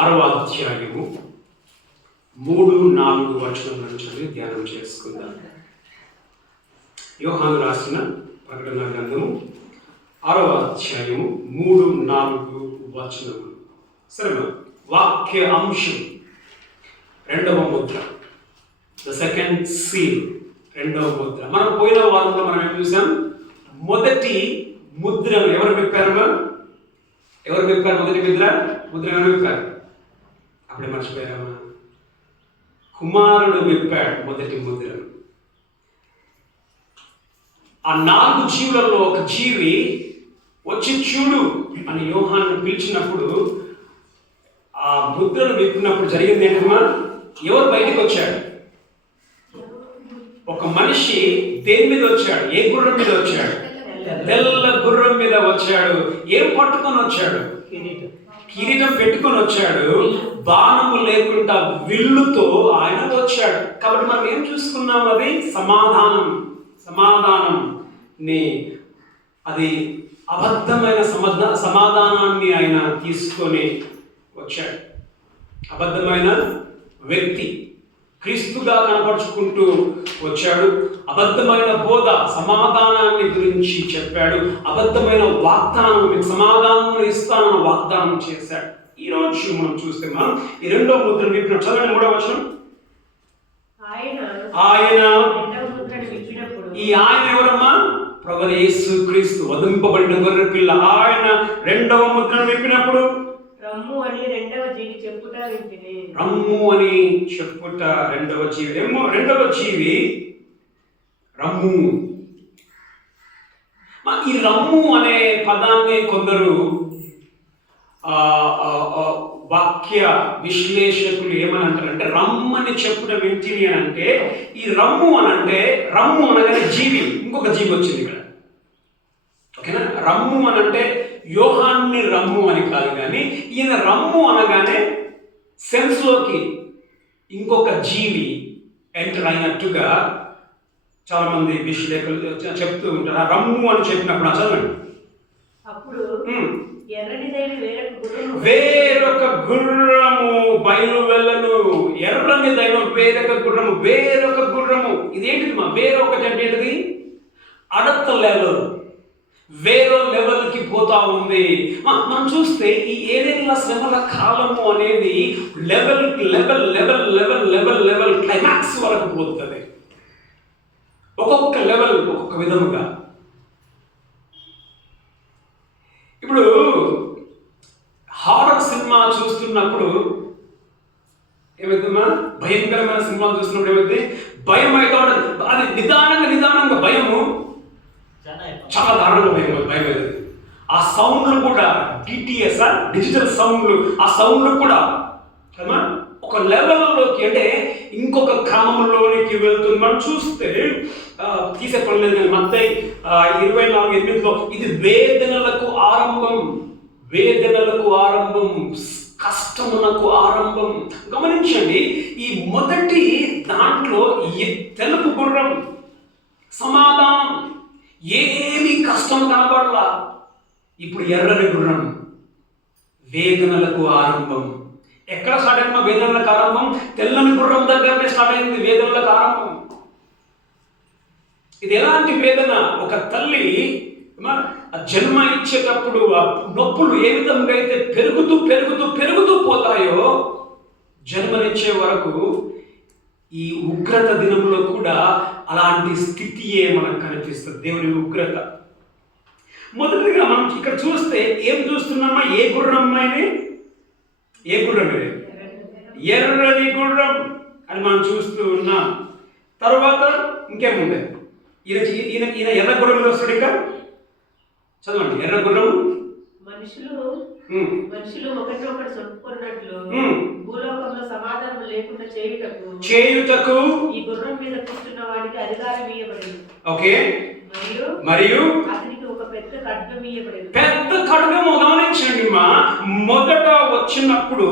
6వ అధ్యాయము 3-4 వచనములను చదివి ధ్యానం చేసుకుందాం. యోహాను రాసిన ప్రకటన గ్రంథము 6వ అధ్యాయము 3-4 వచనములు. సరే, వాక్య అంశం 2వ ముద్ర, ద సెకండ్ సీల్, 2వ ముద్ర. మనం పోయిన వారంలో మనం ఏం చూసాం? మొదటి ముద్రను ఎవరు విప్పారు? మొదటి ముద్ర ఎవరు విప్పారు? అప్పుడే మర్చిపోయారమ్మా. కుమారుడు విప్పాడు మొదటి ముద్రను. ఆ 4 జీవులలో ఒక జీవి వచ్చి చూడు అని యోహాను పిలిచినప్పుడు, ఆ ముద్రను విప్పినప్పుడు జరిగింది ఏంటమ్మా? ఎవరు బయటికి వచ్చాడు? ఒక మనిషి దేని మీద వచ్చాడు? ఏ గుర్రం మీద వచ్చాడు? తెల్ల గుర్రం మీద వచ్చాడు. ఏం పట్టుకొని వచ్చాడు? కిరీటం పెట్టుకొని వచ్చాడు. బాణము లేకుండా విల్లుతో ఆయన వచ్చాడు. కాబట్టి మనం ఏం చూసుకున్నాం? అది సమాధానం అది అబద్ధమైన సమాధానాన్ని ఆయన తీసుకొని వచ్చాడు. అబద్ధమైన వ్యక్తి క్రీస్తుగా కనపరుచుకుంటూ వచ్చాడు. అబద్ధమైన బోధ, సమాధానాన్ని గురించి చెప్పాడు. అబద్ధమైన వాగ్దానం, మీకు సమాధానం ఇస్తానని వాగ్దానం చేశాడు. ఈరోజు మనం చూస్తే మనం ఈ 2వ ముద్ర విప్పిన చదవండి 3వ వచనం. ఆయన ఈ ఆయన ఎవరమ్మా? ప్రభువైన యేసు క్రీస్తు, వధింపబడిన గొర్రె పిల్ల. ఆయన 2వ ముద్రను విప్పినప్పుడు రమ్ము అని 2వ జీవి చెప్పుట వింటిని. రమ్ము అని చెప్పుట 2వ జీవి. 2వ జీవి రమ్ము. ఈ రమ్ము అనే పదాన్ని కొందరు వాక్య విశ్లేషకులు ఏమని అంటారంటే, రమ్మని చెప్పుట వింటిని అని అంటే, ఈ రమ్ము అనగానే జీవి, ఇంకొక జీవి వచ్చింది ఇక్కడ. ఓకేనా? రమ్ము అని అంటే యోహాన్ని రమ్ము అని కాదు, కానీ ఈయన రమ్ము అనగానే సెన్స్లోకి ఇంకొక జీవి ఎంటర్ అయినట్టుగా చాలా మంది విశ్లేషకులు చెప్తూ ఉంటారు. ఆ రమ్ము అని చెప్పినప్పుడు చదవండి. అప్పుడు వేరొక గుర్రము బయలు వెళ్ళను. ఎర్రని దైవం వేరొక గుర్రము. ఇదేంటిది మా? వేరొకటి అంటే ఏంటిది? అడత్త లెవెల్, వేరే లెవెల్కి పోతా ఉంది. మనం చూస్తే ఈ 7 ఏళ్ల శ్రమల కాలము అనేది లెవెల్ క్లైమాక్స్ వరకు పోతుంది. ఒక్కొక్క లెవెల్ ఒక్కొక్క విధముగా. ఇప్పుడు హారర్ సినిమా చూస్తున్నప్పుడు ఏమైతుందమ్మా? భయంకరమైన సినిమాలు చూస్తున్నప్పుడు ఏమైంది? భయం అయితే ఉండదు. అది నిదానంగా భయము చాలా దారుణంగా భయం అవుతుంది. ఆ సౌండ్లు కూడా డిటిఎస్, డిజిటల్ సౌండ్లు, ఆ సౌండ్లు కూడా కదా ఒక లెవెల్లోకి, అంటే ఇంకొక క్రమంలోనికి వెళ్తుంది. మనం చూస్తే తీసే పని లేదు, కానీ మత్తయి 24:8 ఇది వేదనలకు ఆరంభం, కష్టమునకు ఆరంభం. గమనించండి, ఈ మొదటి దాంట్లో తెలుపు గుర్రం సమాధానం, ఏమి కష్టం కనబడలా. ఇప్పుడు ఎర్రని గుర్రం వేదనలకు ఆరంభం. ఎక్కడ స్టార్ట్ అయినా వేదనలకు ఆరంభం? తెల్లని గుర్రం దగ్గరనే స్టార్ట్ అయింది వేదనలకు ఆరంభం. ఇది ఎలాంటి వేదన? ఒక తల్లి జన్మ ఇచ్చేటప్పుడు ఆ నొప్పులు ఏ విధంగా అయితే పెరుగుతూ పోతాయో, జన్మనిచ్చే వరకు ఈ ఉగ్రత దినంలో కూడా అలాంటి స్థితియే మనకు కనిపిస్తుంది. దేవుని ఉగ్రత. మొదటిగా మనం ఇక్కడ చూస్తే ఏం చూస్తున్నామా? ఏ గుర్రం ఇది? ఎర్రని గుర్రం అని మనం చూస్తూ ఉన్నాం. తర్వాత ఇంకేముంది? ఈయన ఎర్ర గుర్రం మీద వస్తాడు. ఇంకా చదవండి. ఎర్ర గుర్రము మనుషులు ఒకరినొకరు చెప్పుకున్నట్లు భూలోకంలో సమాధానం లేకుండా చేయుటకు ఈ గుర్రం మీద కూర్చున్న వాడికి అధికారం ఇవ్వబడింది. ఓకే. మరియు అతనికి ఒక పెద్ద ఖడ్గం ఇవ్వబడింది. పెద్ద ఖడ్గము. గమనించండి మా, మొదట వచ్చినప్పుడు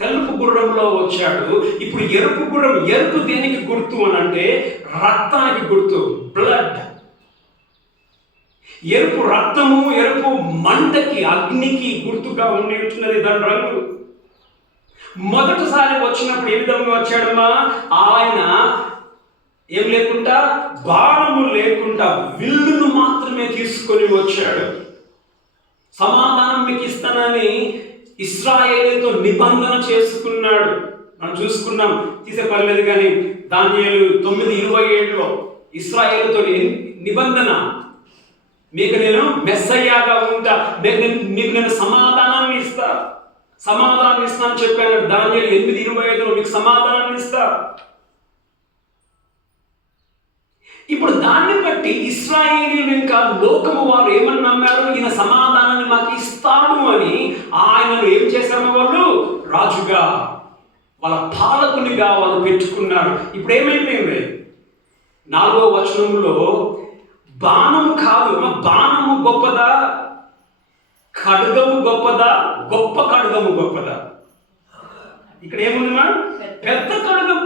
తెలుపు గుర్రంలో వచ్చాడు. ఇప్పుడు ఎరుపు గుర్రం. ఎరుపు దేనికి గుర్తు అని అంటే రక్తానికి గుర్తు, బ్లడ్. ఎరుపు రక్తము, ఎరుపు మంటకి, అగ్నికి గుర్తుగా ఉండి ఉంటున్నది దాని రంగు. మొదటిసారి వచ్చినప్పుడు ఏ విధంగా వచ్చాడమ్మా? ఆయన ఏం లేకుండా, బాణము లేకుండా విల్లును మాత్రమే తీసుకొని వచ్చాడు. సమాధానం మీకు ఇస్తానని ఇశ్రాయేలుతో నిబంధన చేసుకున్నాడు. మనం చూసుకున్నాం, తీసే పర్లేదు కానీ దానియేలు 9:27లో ఇశ్రాయేలుతో నిబంధన, మీకు నేను మెస్సయ్యాగా ఉంటా, మీకు నేను సమాధానాన్ని ఇస్తాను చెప్పాను. దానియేలు 8:25లో మీకు సమాధానాన్ని ఇస్తా. ఇప్పుడు దాన్ని బట్టి ఇశ్రాయేలీయులు ఇంకా లోకము వారు ఏమని నమ్మారు? ఈయన సమాధానాన్ని మాకు ఇస్తాడు అని ఆయనను ఏం చేశారు? వాళ్ళు రాజుగా, వాళ్ళ పాలకునిగా వాళ్ళు పెట్టుకున్నారు. ఇప్పుడు ఏమైపోయింది? 4వ వచనంలో బాణము కాదు, బాణము గొప్పదా, ఖడ్గము గొప్పదా, గొప్ప ఖడ్గము గొప్పదా? ఇక్కడ ఏముంది? పెద్ద ఖడ్గం.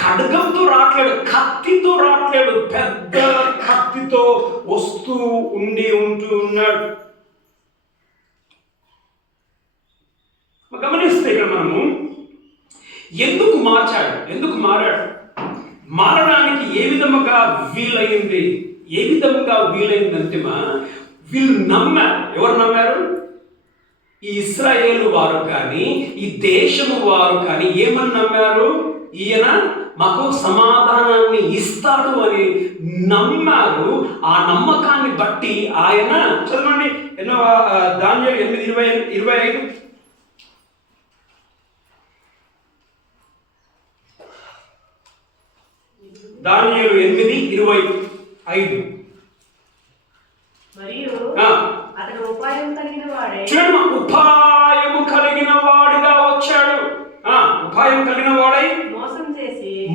ఖడ్గంతో రావట్లేడు, కత్తితో రావట్లేడు, పెద్ద కత్తితో ఉంటూ ఉన్నాడు. గమనిస్తే ఇక్కడ మనము ఎందుకు మారాడు, మారడానికి ఏ విధముగా వీలైంది అంటే వీళ్ళు నమ్మారు. ఎవరు నమ్మారు? ఈ ఇశ్రాయేలు వారు కానీ ఈ దేశము వారు కానీ ఏమని నమ్మారు? ఈయన మాకు సమాధానాన్ని ఇస్తాడు అని నమ్మారు. ఆ నమ్మకాన్ని బట్టి ఆయన, చదవండి దానియేలు 8:25. దానియేలు 8:25. మరియు అతడు ఉపాయం కలిగిన వాడే. చూడండి, ఉపాయము కలిగిన వాడిగా వచ్చాడు. ఉపాయం కలిగిన వాడై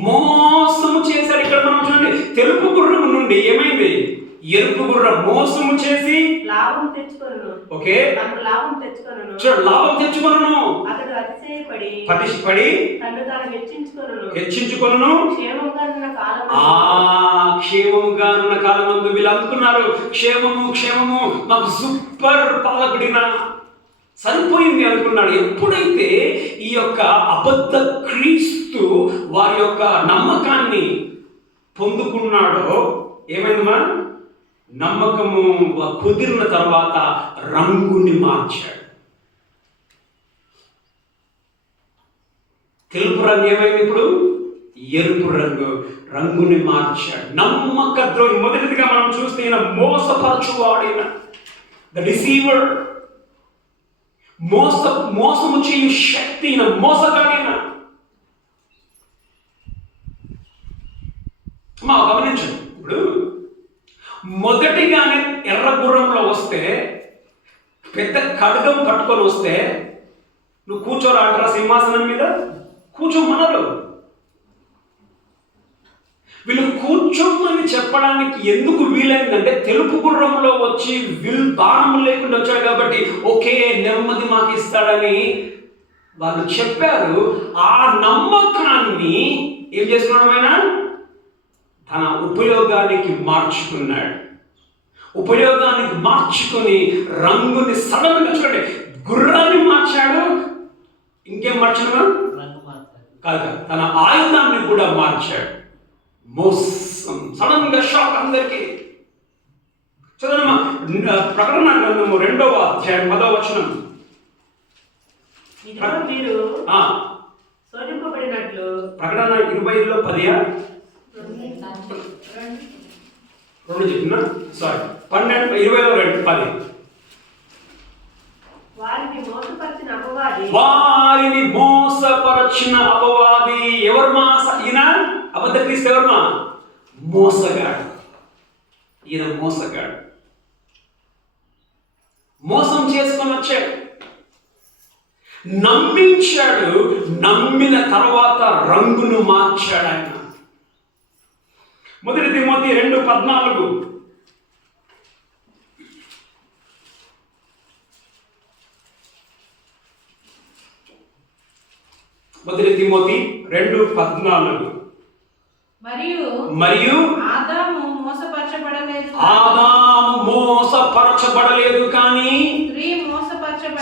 మోసము చేశాడు. ఇక్కడ మనం చూడండి, తెలుపు గుర్రం నుండి ఏమైంది? ఎరుపు గుర్రం మోసము చేసి లాభం తెచ్చుకొనును. ఓకే, లాభం తెచ్చుకొనును. చూడు, లాభం తెచ్చుకొనును. అతడు అతిశయపడి తన్ను తాను హెచ్చించుకొనును. క్షేమముగా ఉన్న కాలమందు వీళ్ళు అనుకున్నారు, క్షేమము మాకు సూపర్ పాలకుడిన సరిపోయింది అనుకున్నాడు. ఎప్పుడైతే ఈ యొక్క అబద్ధ క్రీస్తు వారి యొక్క నమ్మకాన్ని పొందుకున్నాడో ఏమైందమ్మా? నమ్మకము కుదిరిన తర్వాత రంగుని మార్చాడు. తెలుపు రంగు ఏమైంది? ఇప్పుడు ఎరుపు రంగుని మార్చాడు. నమ్మక ద్రోహి. మొదటిదిగా మనం చూస్తే ఈయన మోసపరచువాడైన, ద డిసీవర్, మోసము చేయు శక్తి, మోసగాడైన. గమనించండి, ఇప్పుడు మొదటిగానే ఎర్ర గుర్రంలో వస్తే, పెద్ద ఖడ్గం పట్టుకొని వస్తే నువ్వు కూర్చోరా అంటారా? సింహాసనం మీద కూర్చోమన్నారు. వీళ్ళు కూర్చోమని చెప్పడానికి ఎందుకు వీలైందంటే, తెలుపు గుర్రంలో వచ్చి బాణం లేకుండా వచ్చాడు కాబట్టి ఓకే నెమ్మది మాకు ఇస్తాడని వాళ్ళు చెప్పారు. ఆ నమ్మకాన్ని ఏం చేసుకున్నాడు? ఆయన తన ఉపయోగానికి మార్చుకొని రంగుని సడన్గా, చూడండి, గుర్రాన్ని మార్చాడు. ఇంకేం మార్చాడు? కాదు, తన ఆయుధాన్ని కూడా మార్చాడు. మోసం, సడన్ గా షాక్ అందరికి. చదవమ్మా, ప్రకటన గ్రంథము 2వ అధ్యాయం 10వ వచనం. మీరు శోధింపబడినట్లు. ప్రకటన 20లో 10 2 చెప్పిన, సారీ 12 20లో 10. వారిని మోసపరచిన అపవాది ఎవరు? ఈయన అబద్ధ క్రీస్తు ఎవరు? మోసగాడు. ఈయన మోసగాడు. మోసం చేసుకొని వచ్చాడు, నమ్మించాడు. నమ్మిన తర్వాత రంగును మార్చాడు ఆయన. మొదటి తిమోతి 2:14. మొదటి తిమోతి 2:14. మరియు ఆదాము మోసపరచబడలేదు కానీ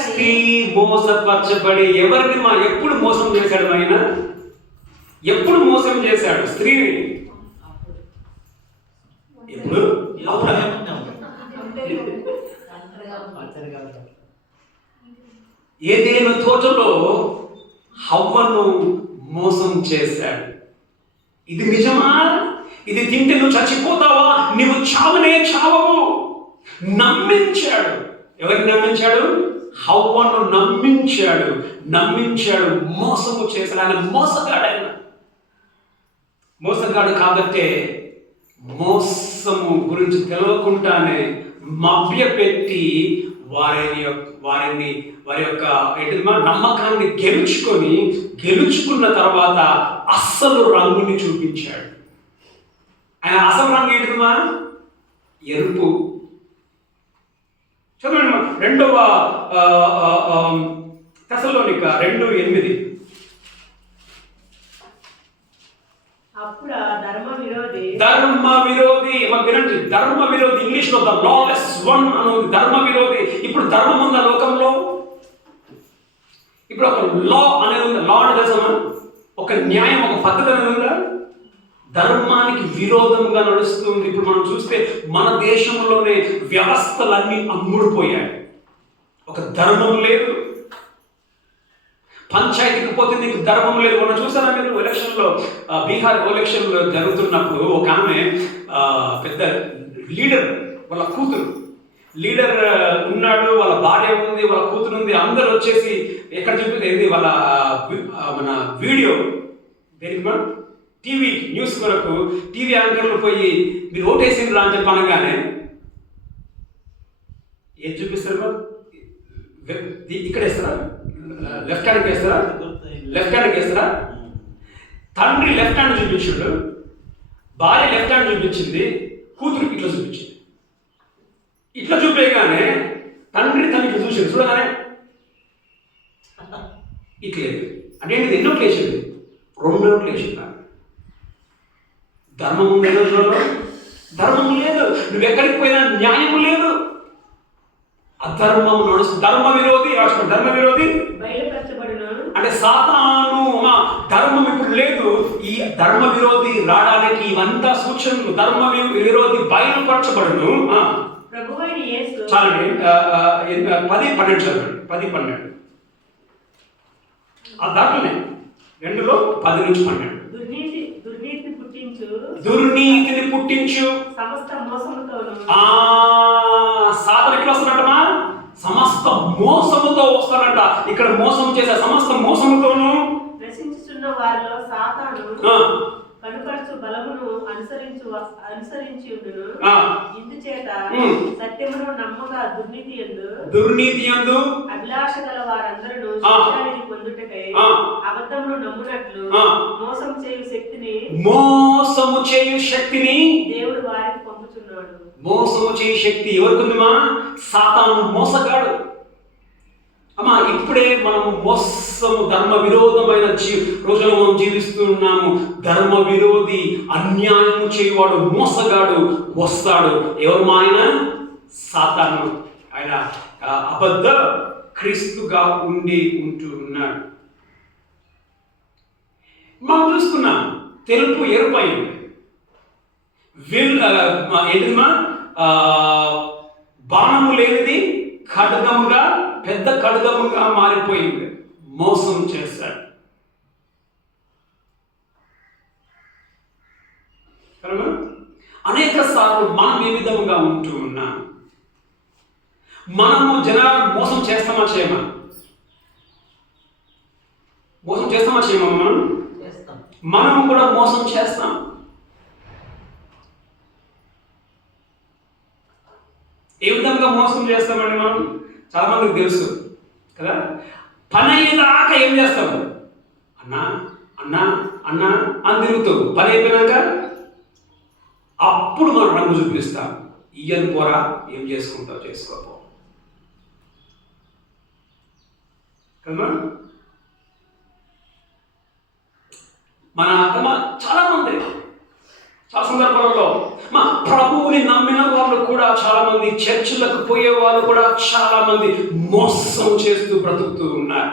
స్త్రీ మోసపరచబడి ఎవరిని ఎప్పుడు మోసం చేశాడు ఆయన? ఎప్పుడు మోసం చేశాడు స్త్రీని? ఎప్పుడు? ఏదేను తోటలో హవ్వను మోసం చేశాడు. ఇది నిజమా? ఇది తింటే నువ్వు చచ్చిపోతావా, నువ్వు చావనే చావవు నమ్మించాడు. ఎవరిని నమ్మించాడు? హవ్వను నమ్మించాడు, మోసము చేశాడు. ఆయన మోసగాడు కాబట్టే మోసము గురించి తెలియకుండానే మభ్యపెట్టి వారి యొక్క నమ్మకాన్ని గెలుచుకున్న తర్వాత అస్సలు రంగుని చూపించాడు. ఆయన అసలు రంగు ఏంటిమా? ఎరుపు. చదవండి 2వ తెస్సలోనిక 2:8. అప్పుడు ధర్మ విరోధి వినండి, ధర్మ విరోధి ఇంగ్లీష్ లో ద లాలెస్ వన్ అనేది ధర్మ విరోధి. ఇప్పుడు ధర్మం ఉందా లోకంలో? ఇప్పుడు ఒక లా అనేది ఉంది. లా అంటే తెలుసా? ఒక న్యాయం, ఒక పద్ధతి అనేది ఉందా? ధర్మానికి విరోధంగా నడుస్తుంది. ఇప్పుడు మనం చూస్తే మన దేశంలోనే వ్యవస్థలన్నీ అమ్ముడుపోయాయి. ఒక ధర్మం లేదు. పంచాయతీకి పోతే నీకు ధర్మం లేదు. మనం చూసారా మీరు ఎలక్షన్లో, బీహార్ ఎలక్షన్లో జరుగుతున్నప్పుడు ఒక ఆమె పెద్ద లీడర్, వాళ్ళ కూతురు లీడర్ ఉన్నాడు, వాళ్ళ భార్య ఉంది, వాళ్ళ కూతురు ఉంది. అందరూ వచ్చేసి ఎక్కడ చూపింది వాళ్ళ మన వీడియో దేనికి మనం టీవీ న్యూస్ కొరకు టీవీ యాంకర్లు పోయి మీరు ఓటేసిండ్రా అని చెప్పి అనగానే ఏం చూపిస్తారు? ఇక్కడ వేస్తారా? లెఫ్ట్ హ్యాండ్కి వేస్తారా? తండ్రి లెఫ్ట్ హ్యాండ్ చూపించాడు, భార్య లెఫ్ట్ హ్యాండ్ చూపించింది, కూతురు ఇట్లా చూపించింది. ఇట్లా చూపేయగానే తండ్రి తనకి చూసింది. చూడగానే ఇట్లేదు అంటే ఏంటిది? ఎన్నో వేసింది? 2 ఓట్లు వేసింది. ధర్మం ఉంది రోజులలో? ధర్మం లేదు. నువ్వు ఎక్కడికి పోయినా న్యాయం లేదు. అధర్మం నడుస్తుంది. ధర్మ విరోధి అంటే సాతాను ధర్మం ఇప్పుడు లేదు. ఈ ధర్మ విరోధి రావడానికి ఇవంతా సూచనలు. ధర్మ విరోధి బయలుపరచబడును. చాలండి. 10-12 చదవండి. 10-12 దాంట్లోనే 2లో 10-12. దుర్నీతిని పుట్టించు సాతాను ఎట్లా వస్తున్నట్టమా? సమస్త మోసముతో వస్తాడంట. ఇక్కడ మోసం చేసే సమస్త మోసముతోను నశించుచున్న వారిలో సాతాను కనుపరచు బలమును అనుసరించి ఉండును. ఇందుచేత సత్యమును నమ్మగా దుర్నీతి యందు అభిలాష గల వారందరూ శిక్షావిధి పొందుటకై అబద్ధమును నమ్మునట్లు మోసము చేయు శక్తిని దేవుడు వారికి పంపుచున్నాడు. మోసము చేయు శక్తి ఎవరికుందిమా? సాతాను మోసగాడు. అమ్మా ఇప్పుడే మనము మోసము ధర్మ విరోధమైన రోజులు మనం జీవిస్తున్నాము. ధర్మ విరోధి, అన్యాయము చేయవాడు, మోసగాడు వస్తాడు. ఎవరు మా ఆయన? సాతాను. ఆయన అబద్ధ క్రీస్తుగా ఉంటూ ఉన్నాడు. మనం చూసుకున్నాం తెలుపు ఎరుపైంది. ఏంటిమా? బాణము లేనిది ఖడ్గముగా, పెద్ద ఖడ్గముగా మారిపోయింది. మోసం చేశాడు. అనేక సార్లు మనం ఏ విధంగా ఉంటూ ఉన్నాం? మనము జనాలను మోసం చేస్తామా చేయమా? మనము కూడా మోసం చేస్తాం. ఏ విధంగా మోసం చేస్తామండి మనం? చాలా మందికి తెలుసు కదా. పని అయ్యేదాకా ఏం చేస్తాము? అన్నా అన్నా అన్నా అని తిరుగుతావు. పని అయిపోయినాక అప్పుడు మనం రంగు చూపిస్తాం. ఇయ్యను పోరా, ఏం చేసుకుంటావు చేసుకోపో కదా. మన చాలా మంది చాలా సందర్భాలలో మా ప్రభువుని నమ్మిన వాళ్ళు కూడా చాలా మంది చర్చిలకు పోయే వాళ్ళు కూడా చాలా మంది మోసం చేస్తూ బ్రతుకుతూ ఉన్నారు.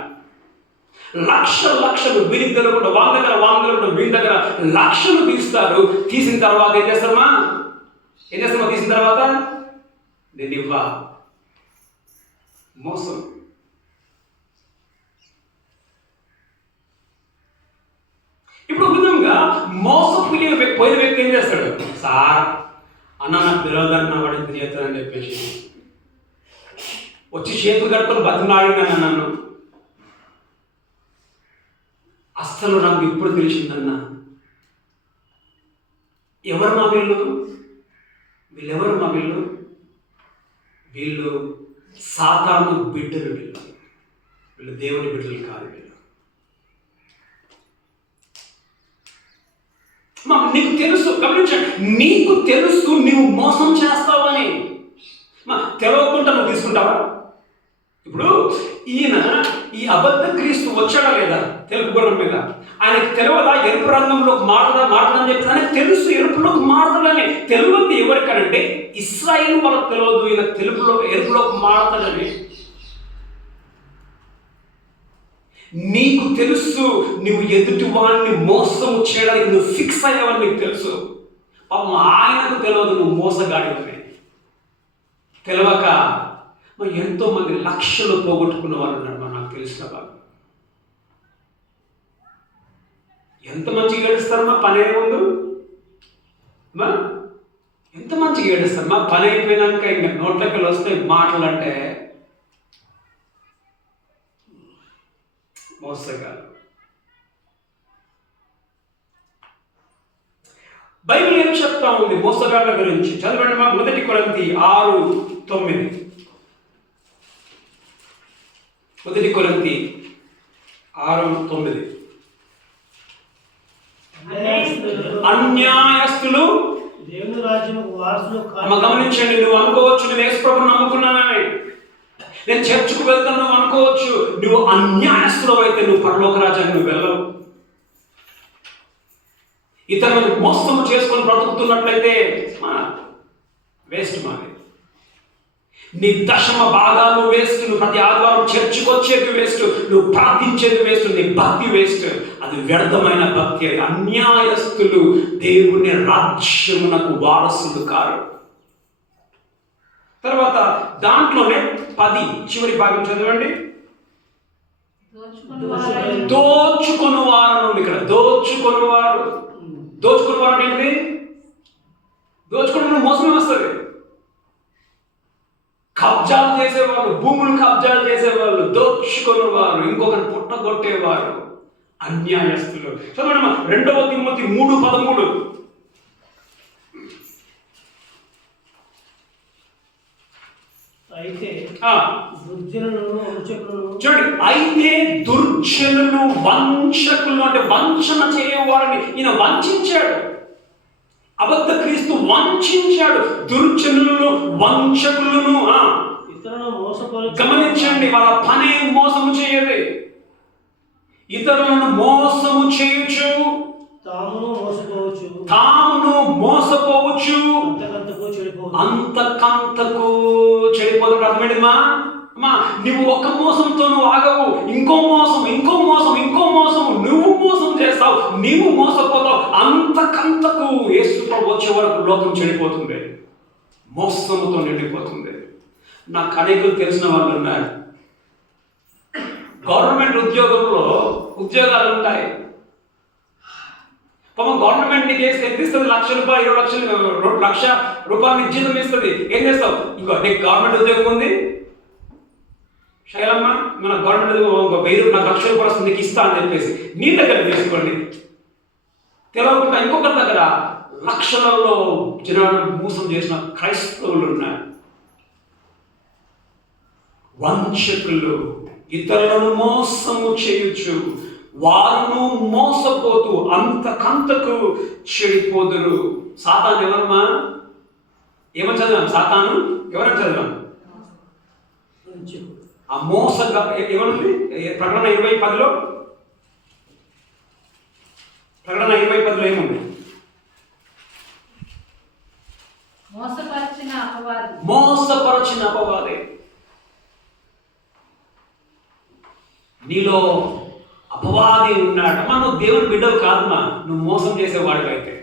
లక్షలు వీరి దగ్గర కూడా వాళ్ళ దగ్గర కూడా వీరి దగ్గర లక్షలు తీస్తారు. తీసిన తర్వాత ఏం చేస్తామా తీసిన తర్వాత నేను ఇవ్వ మోసం. ఇప్పుడు విధంగా మోసపోయిన వ్యక్తి ఏం చేస్తాడు? సార్ అన్న నాకు పిలవదన్న వాడు ఎంత చేస్తానని చెప్పేసి వచ్చి చేతులు కట్టుకొని బతిమలాడినా నన్ను. అస్సలు నాకు ఇప్పుడు తెలిసిందన్న ఎవరు మా వీళ్ళెవరు మా వీళ్ళు సాతాను బిడ్డలు. వీళ్ళు దేవుని బిడ్డలు కాదు. నీకు తెలుసు, గమనించండి, నీకు తెలుసు నువ్వు మోసం చేస్తావని. తెలవకుండా నువ్వు తీసుకుంటావా? ఇప్పుడు ఈయన ఈ అబద్ధ క్రీస్తు వచ్చాడా లేదా తెలుపు గుర్రం మీద? ఆయనకు తెలియదా ఎరుపు రంగంలోకి మారదని చెప్పి ఆయనకు తెలుసు ఎరుపులోకి మారతాడని. తెలియదు ఎవరికనంటే ఇశ్రాయేలు వాళ్ళకి తెలియదు ఈయన ఎరుపులోకి మారతాడని. నీకు తెలుసు నువ్వు ఎదుటి వాడిని మోసం చేయడానికి నువ్వు ఫిక్స్ అయ్యావని నీకు తెలుసు. పాపం ఆయనకు తెలియదు నువ్వు మోసగాడివని. తెలియక మరి ఎంతో మంది లక్షలు పోగొట్టుకున్న వాళ్ళు ఉన్నారు. నాకు తెలిసిన వాళ్ళు ఎంత మంచిగా ఏడుస్తారు. మా పని ఏముందు ఎంత మంచిగా ఏడుస్తారు. మా పని అయిపోయినాక ఇంకా నోట్లకి వస్తే మాటలు అంటే మోసగాలు. బైబిల్ ఏం చెప్తా ఉంది మోసగాళ్ళ గురించి? చదవండి మా 1 కొరింథీ 6:9. 1 కొరింథీ 6:9. అన్యాయస్తులు దేవుని రాజ్యముకు వారసులు కాదు. గమనించండి, నువ్వు అనుకోవచ్చు నువ్వు యేసు ప్రభువుని నమ్ముకున్నానని, నేను చర్చకు వెళ్తాను నువ్వు అనుకోవచ్చు. నువ్వు అన్యాయస్తులు అయితే నువ్వు పరలోక రాజ్యానికి నువ్వు వెళ్ళవు. ఇతరులను మోసం చేసుకొని బ్రతుకుతున్నట్లయితే వేస్ట్ మాది. నీ దశమ భాగాలు వేస్ట్. నువ్వు ప్రతి ఆదివారం చర్చకు వచ్చేది వేస్ట్. నువ్వు ప్రార్థించేది వేస్ట్. నీ భక్తి వేస్ట్. అది వ్యర్థమైన భక్తి. అది అన్యాయస్తులు దేవుని రాజ్యమునకు వారసులు కారు. తర్వాత దాంట్లోనే 10 చివరి భాగం చదవండి. దోచుకొనువారు. ఇక్కడ దోచుకొనువారు ఏంటి? దోచుకుని మోసమే వస్తుంది. కబ్జాలు చేసేవాళ్ళు, భూములు కబ్జాలు చేసేవాళ్ళు, దోచుకొనువారు, ఇంకొకరిని పుట్టగొట్టేవారు అన్యాయస్తులు. చదవండి 2 తిమోతి 3:13. చూడండి, అయితే దుర్జనులు వంచకులు అంటే వంచన చేయవారని ఈయన వంచాడు. అబద్ధ క్రీస్తు వంచాడు దుర్జనులను వంచకులను. గమనించండి, వాళ్ళ పనే మోసము చేయదు. ఇతరులను మోసము చేయొచ్చు, తామును మోసపోవచ్చు, అంతకంతకు చెడిపోతాడు. అర్థమైందమ్మా? నువ్వు ఒక్క మోసంతో నువ్వు ఆగవు. ఇంకో మోసం నువ్వు మోసం చేస్తావు, నీవు మోసపోతావు. అంతకంతకు యేసు ప్రభు వచ్చే వరకు లోకం చెడిపోతుంది, మోసముతో నిండిపోతుంది. నాకు అనేకులు తెలిసిన వాళ్ళు ఉన్నారు. గవర్నమెంట్ ఉద్యోగాలు ఉంటాయి. గవర్నమెంట్ నీకు ఎంత ఇస్తుంది? 1,00,000 రూపాయలు, 2 లక్షలు రూపాయలు జీతం ఇస్తుంది. ఏం చేస్తావు? ఇంకో నీకు గవర్నమెంట్ ఉద్యోగం ఉంది శైలమ్మ, మన గవర్నమెంట్ 1,00,000 రూపాయలు వస్తుంది నీకు ఇస్తా అని చెప్పేసి నీ దగ్గర తీసుకోండి. తెలవకుండా ఇంకొకరి దగ్గర లక్షలలో జనాలు మోసం చేసిన క్రైస్తవులు ఉన్నారు. వంచకులు ఇతరులను మోసము చేయొచ్చు, వారును మోసపోతూ అంతకంతకు చెడిపోదురు. సాతాను ఎవరమ్మా? ఏమని చదివాం? సాతాను ఎవరని చదివాం? ఆ మోసగా ఏమనుంది? ప్రకటన 20:10లో ఏముంది? మోసపరిచిన అపవాది. మోసపరచిన అపవాది. నీలో అపవాది ఉన్నాడు. నువ్వు దేవుని బిడ్డవు కాదమ్మా, నువ్వు మోసం చేసేవాడివి అయితే.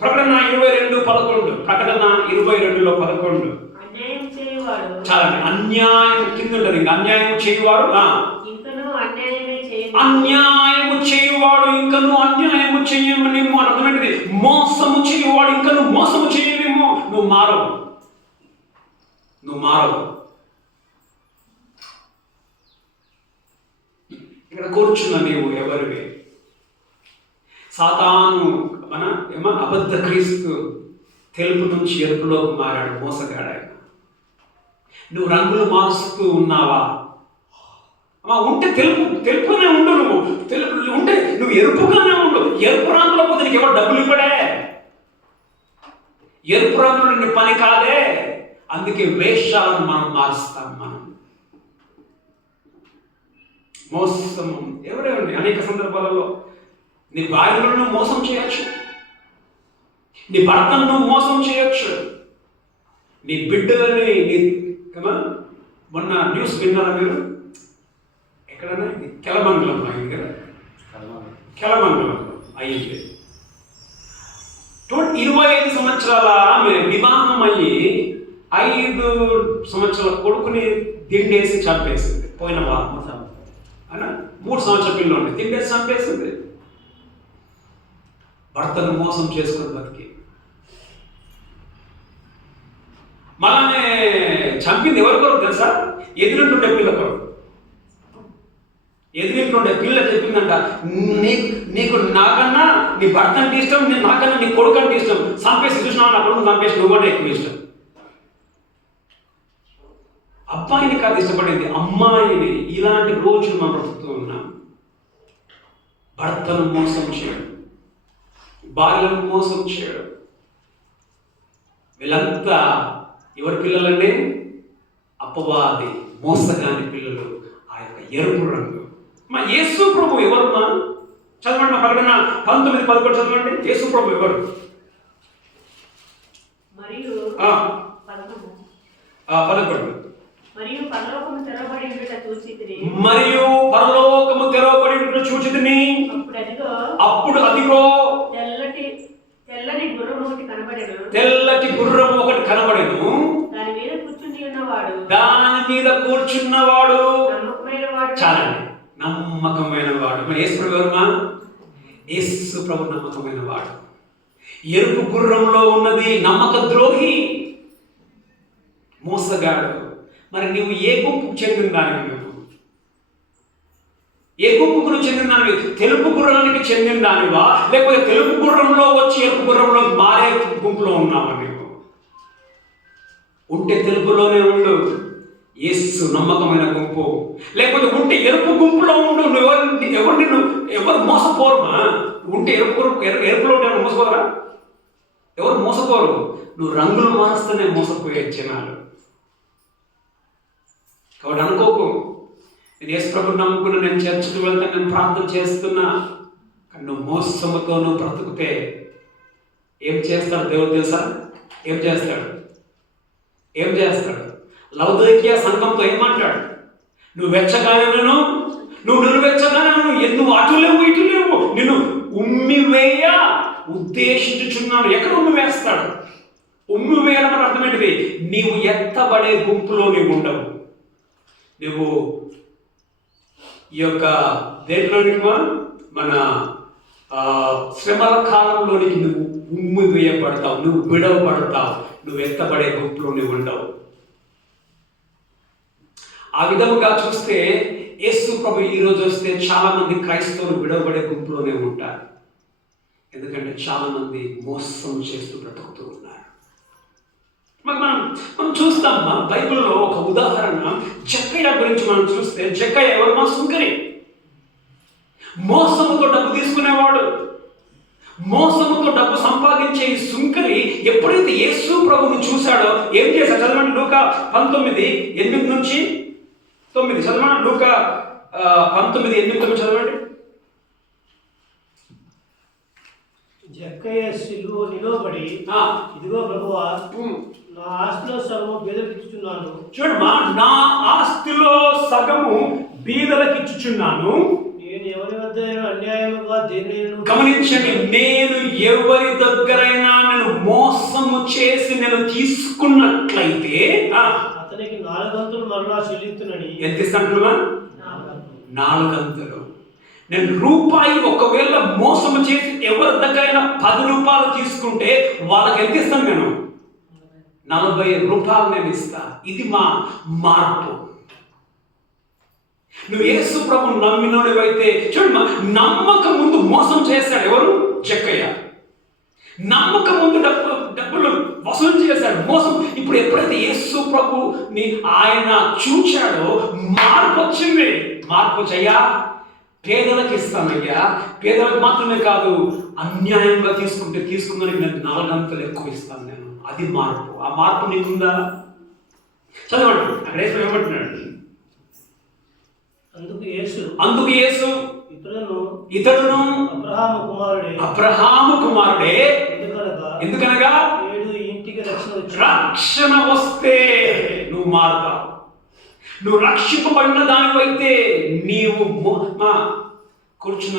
ప్రకటన 22:11. ప్రకటన 22:11. అన్యాయం చేయువాడు. చాలా అన్యాయం కింద ఉంటుంది. ఇంకా అన్యాయం చేయువాడు ఇంకను అన్యాయమే చేయు. అన్యాయము చేయువాడు ఇంకను అన్యాయము చేయమనేమో అర్థమైనది. మోసము చేయువాడు ఇంకను మోసము చేయలేమో. నువ్వు మారవు. ఇక్కడ కూర్చున్న నీవు ఎవరివి? సాతాను అబద్ధ క్రీస్తు తెలుపు నుంచి ఎరుపులోకి మారాడు, మోసగాడాడు. నువ్వు రంగులు మారుస్తూ ఉన్నావా? ఉంటే తెలుపుగానే ఉండు. నువ్వు తెలుపు ఉంటే నువ్వు ఎరుపుగానే ఉండు. ఎరుపు రంగులో పోతే నీకు ఎవరు డబ్బులు ఇవ్వడే. ఎరుపు రంగులు నీ పని కాదే. అందుకే వేషాలను మనం మారుస్తాం. మనం మోసము ఎవరేమండి అనేక సందర్భాలలో నీ భార్యలను మోసం చేయొచ్చు, నీ భర్తను నువ్వు మోసం చేయొచ్చు, నీ బిడ్డలని మొన్న న్యూస్ విన్నారా మీరు? ఎక్కడన్నా కెలమంగళం అయింది కదా, కెలమంగళంలో అయ్యింది. 25 సంవత్సరాల ఆమె వివాహం అయ్యి 5 సంవత్సరాల కొడుకుని దిండేసి చంపేసింది. పోయిన వారం 3 సంవత్సరాల పిల్లలు దిండేసి చంపేసింది. భర్తను మోసం చేసుకుని బతికి మళ్ళానే చంపింది ఎవరి కొరకు తెలుసా? ఎదురింటుండే పిల్ల కొరకు. ఎదురింటుండే పిల్ల చెప్పిందంట, నీకు నాకన్నా నీ భర్త అంటే ఇష్టం, నేను నాకన్నా నీ కొడుకు అంటే ఇష్టం. చంపేసి చూసినా నా కొడుకు చంపేసి నువ్వంటే ఎక్కువ ఇష్టం. అబ్బాయిని కాదు ఇష్టపడింది, అమ్మాయిని. ఇలాంటి రోజులు మనం బ్రతుకుతూ ఉన్నాం. భర్తను మోసం చేయడం, భార్యను మోసం చేయడం. వీళ్ళంతా ఎవరి పిల్లలంటే అపవాది, మోసగాని పిల్లలు. ఆ యొక్క ఎరుపు రంగు. మా యేసు ప్రభు ఎవరుమా? చదవండి. ప్రకటన 19:11 చదవండి. యేసు ప్రభు ఎవరు? మరియు 11. మరియు పరలోకము తెరవబడి చూచితిని. అప్పుడు అదిగో తెల్లటి గుర్రము ఒకటి కనబడెను. దాని మీద కూర్చున్నవాడు చాలండి, నమ్మకమైన వాడు. యేసు ప్రభు ఎవరుమా? యేసు ప్రభు నమ్మకమైన వాడు. ఎరుపు గుర్రంలో ఉన్నది నమ్మక ద్రోహి, మోసగాడు. మరి నువ్వు ఏ గుంపుకు చెందిన దానివి? నువ్వు ఏ గుంపుకు నువ్వు చెందిన దానివి? తెలుపు గుర్రానికి చెందిన దానివా, లేకపోతే తెలుపు గుర్రంలో వచ్చి ఎరుపు గుర్రంలో మారే గుంపులో ఉన్నావా? నువ్వు ఉంటే తెలుపులోనే ఉండు, యేసు నమ్మకమైన గుంపు. లేకపోతే ఉంటే ఎరుపు గుంపులో ఉండు. ఎవరు మోసపోరుమా? ఉంటే ఎరుపులో మోసపోరా? ఎవరు మోసపోరు. నువ్వు రంగులు మారుస్తూనే మోసపోయే జనాలు. కాబట్టి అనుకోకు, నేను యేసు ప్రభుని నమ్ముకున్నా, నేను చర్చికి వెళ్తాను, నేను ప్రార్థన చేస్తున్నా, కానీ నువ్వు మోసముతో నువ్వు బ్రతుకుతే ఏం చేస్తాడు దేవుడు తెలుసా? ఏం చేస్తాడు? లౌదోకియా సంఘంతో ఏమంటాడు? నువ్వు వెచ్చగానను, నువ్వు నిలువెచ్చగానను, నువ్వు అటు లేవు ఇటు లేవు, నిన్ను ఉమ్మివేయ ఉద్దేశించుచున్నాను. ఎక్కడ ఉమ్మివేస్తాడు? ఉమ్మివేయడం అర్థం ఏంటిది? నీవు ఎత్తబడే గుంపులో నీవు ఉండవు. నువ్వు ఈ యొక్క దేంట్లోనికి మన శ్రమల కాలంలోనికి నువ్వు ఉమ్మి వేయబడతావు, నువ్వు విడవబడతావు, నువ్వు ఎత్తబడే గుంపులో నువ్వు ఉండవు. ఆ విధముగా చూస్తే యేసు ప్రభు ఈరోజు వస్తే చాలా మంది క్రైస్తవులు విడవబడే గుంపులోనే ఉంటారు. ఎందుకంటే చాలా మంది మోసం చేస్తూ బ్రతుకుతూ ఉన్నారు. మనం చూస్తామా బైబిల్లో ఒక ఉదాహరణ, జక్కయ్య గురించి మనం చూస్తే, జక్కయ్య ఎవరు? సుంకరి. మోసముతో డబ్బు తీసుకునేవాడు. మోసముతో డబ్బు సంపాదించే ఈ సుంకరి ఎప్పుడైతే యేసు ప్రభువును చూశాడో ఏం చేశాడు? చదవండి. లూకా 19:8-9 చదవండి. లూకా 19:8-9 చదవండి. జక్కయ్య శిలువ నిలవబడి, ఇదిగో ప్రభువా, నా ఆస్తిలో సగము బీదలకు ఇచ్చుచున్నాను. చూడమ్మా, నా ఆస్తిలో సగము బీదలకు ఇచ్చుచున్నాను. నేను ఎవరి వద్ద అన్యాయముగా దేనిని గమనించండి, నేను ఎవరి దగ్గరైనా నేను మోసము చేసి నేను తీసుకున్నట్లయితే అతనికి 4 వంతులు మరలా చెల్లించునని. ఎంత ఇస్తాను? 4 వంతులు. నేను రూపాయి ఒకవేళ మోసము చేసి ఎవరి దగ్గరైనా 10 రూపాయలు తీసుకుంటే వాళ్ళకి ఎంత ఇస్తాను? నేను 40 రూపాయలు నేను ఇస్తా. ఇది మా మార్పు. నువ్వు యేసు ప్రభు నమ్మినోడివైతే చూడమ్మా, నమ్మకం ముందు మోసం చేశాడు ఎవరు? జక్కయ్య. నమ్మకం ముందు డబ్బులు వసూలు చేశాడు, మోసం. ఇప్పుడు ఎప్పుడైతే యేసు ప్రభుని ఆయన చూచాడో మార్పు వచ్చింది. మార్పు వచ్చయ్యా, పేదలకు ఇస్తానయ్యా, పేదలకు మాత్రమే కాదు, అన్యాయంగా తీసుకుందని నేను 4 వంతులు ఎక్కువ ఇస్తాను నేను. అది మార్పు. ఆ మార్పు నీకుందా? చదవండి, అక్కడ ఏమంటున్నాడు? అందుకు యేసు ఇతడును అబ్రహాము కుమారుడే. ఎందుకనగా ఇంటికి రక్షణ వస్తే నువ్వు మారుతావు. నువ్వు రక్షింపబడిన దానివైతే నీవు కూర్చున్న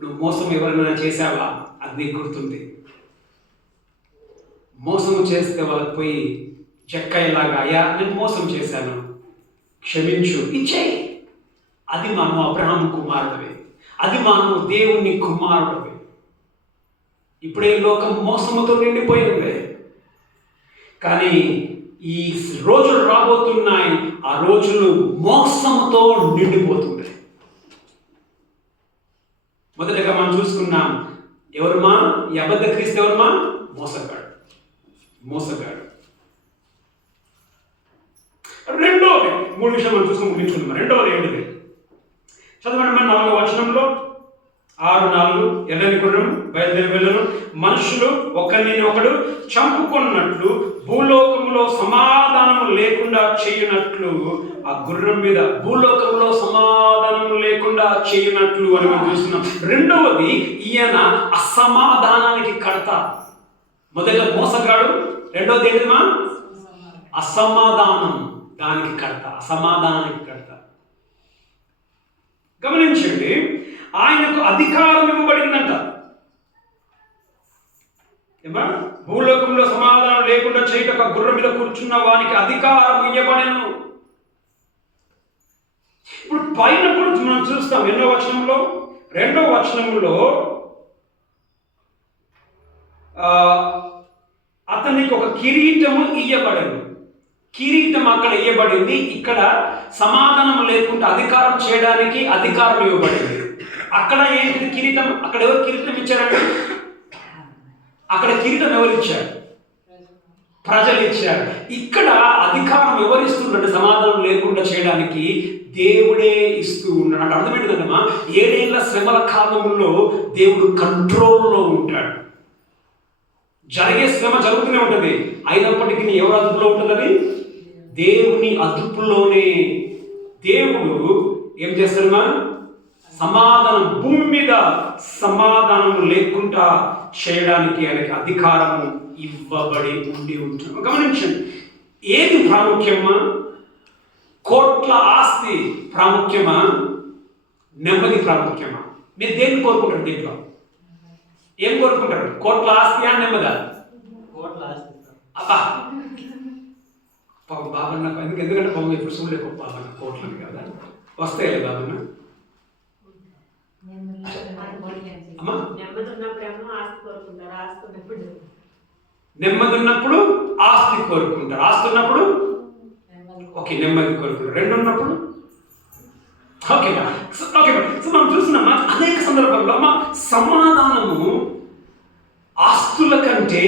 నువ్వు మోసం ఎవరైనా చేసావా? అది నీకు గుర్తుంది. మోసం చేస్తే వాళ్ళకి పోయి చెక్కయ్యలాగా, అయ్యా నేను మోసం చేశాను, క్షమించు, ఇచ్చేయి. అది మనం అబ్రహాము కుమారుడివే, అది మనం దేవుని కుమారుడివే. ఇప్పుడే లోకం మోసముతో నిండిపోయింది, కానీ ఈ రోజులు రాబోతున్నాయి, ఆ రోజులు మోసముతో నిండిపోతుంది. మొదటగా మనం చూసుకున్నాం, ఎవరుమా ఈ అబద్ధ క్రీస్తు? ఎవరుమా? మోసగాడు. రెండోది, 3 విషయాలు మనం చూసుకుని ముగించుకుందాం. రెండవది ఏంటిది? చదవండి. మన 4వ వచనంలో 6:4 ఎర్రని గుర్రం బయలుదేరి వెళ్ళను, మనుషులు ఒకరినొకడు చంపుకున్నట్లు భూలోకములో సమాధానము లేకుండా చేయనట్లు. ఆ గుర్రం మీద భూలోకంలో సమాధానం లేకుండా చేయనట్లు అని మనం చూస్తున్నాం. రెండవది, ఈయన అసమాధానానికి కర్త. మొదట మోసగాడు, రెండవది ఏంటిమా? అసమాధానం, దానికి కర్త, అసమాధానానికి కర్త. గమనించండి, ఆయనకు అధికారం ఇవ్వబడిందంట. భూలోకంలో సమాధానం లేకుండా చేయటకు గుర్రం మీద కూర్చున్న వానికి అధికారం ఇవ్వబడెను. ఇప్పుడు పైన కూడా మనం చూస్తాం, 2వ వచనంలో 2వ వచనంలో అతనికి ఒక కిరీటము ఇయ్యబడెను. కిరీటం అక్కడ ఇవ్వబడింది, ఇక్కడ సమాధానం లేకుండా అధికారం చేయడానికి అధికారం ఇవ్వబడింది. అక్కడ ఏంటి కిరీటం? అక్కడ ఎవరు కిరీటం ఇచ్చారండి? అక్కడ కిరీటం ఎవరు ఇచ్చారు? ప్రజలు ఇచ్చారు. ఇక్కడ అధికారం ఎవరు ఇస్తున్నాడు? సమాధానం లేకుండా చేయడానికి దేవుడే ఇస్తూ ఉన్నాడు. అంటే అర్థం ఏంటంటమ్మా, 7 ఏళ్ల శ్రమల కాలంలో దేవుడు కంట్రోల్లో ఉంటాడు. జరిగే శ్రమ జరుగుతూనే ఉంటుంది, అయినప్పటికీ ఎవరు అదుపులో ఉంటుంది? దేవుని అదుపులోనే. దేవుడు ఏం చేస్తాడమ్మా? సమాధానం, భూమి మీద సమాధానం లేకుండా చేయడానికి ఆయనకి అధికారము ఇవ్వబడి ఉండి ఉంటుంది. గమనించండి, ఏది ప్రాముఖ్యమా? కోట్ల ఆస్తి ప్రాముఖ్యమా? నెమ్మది ప్రాముఖ్యమా? మీరు దేన్ని కోరుకుంటారు? దీంట్లో ఏం కోరుకుంటారు? కోట్ల ఆస్తి అని నెమ్మదా? కోట్ల ఆస్తి. అబ్బా బాబన్న, ఎందుకంటే పాపం ఇప్పుడు చూడలేక బాబన్న కోట్లని కదా వస్తాయి కదా బాబన్న. నెమ్మది ఉన్నప్పుడు ఆస్తి కోరుకుంటారు, ఆస్తి ఉన్నప్పుడు ఓకే నెమ్మది కోరుకుంటారు, 2 ఉన్నప్పుడు ఓకేనా? ఓకే. సో మనం చూస్తున్నామా అనేక సందర్భాల్లో అమ్మ సమాధానము ఆస్తుల కంటే,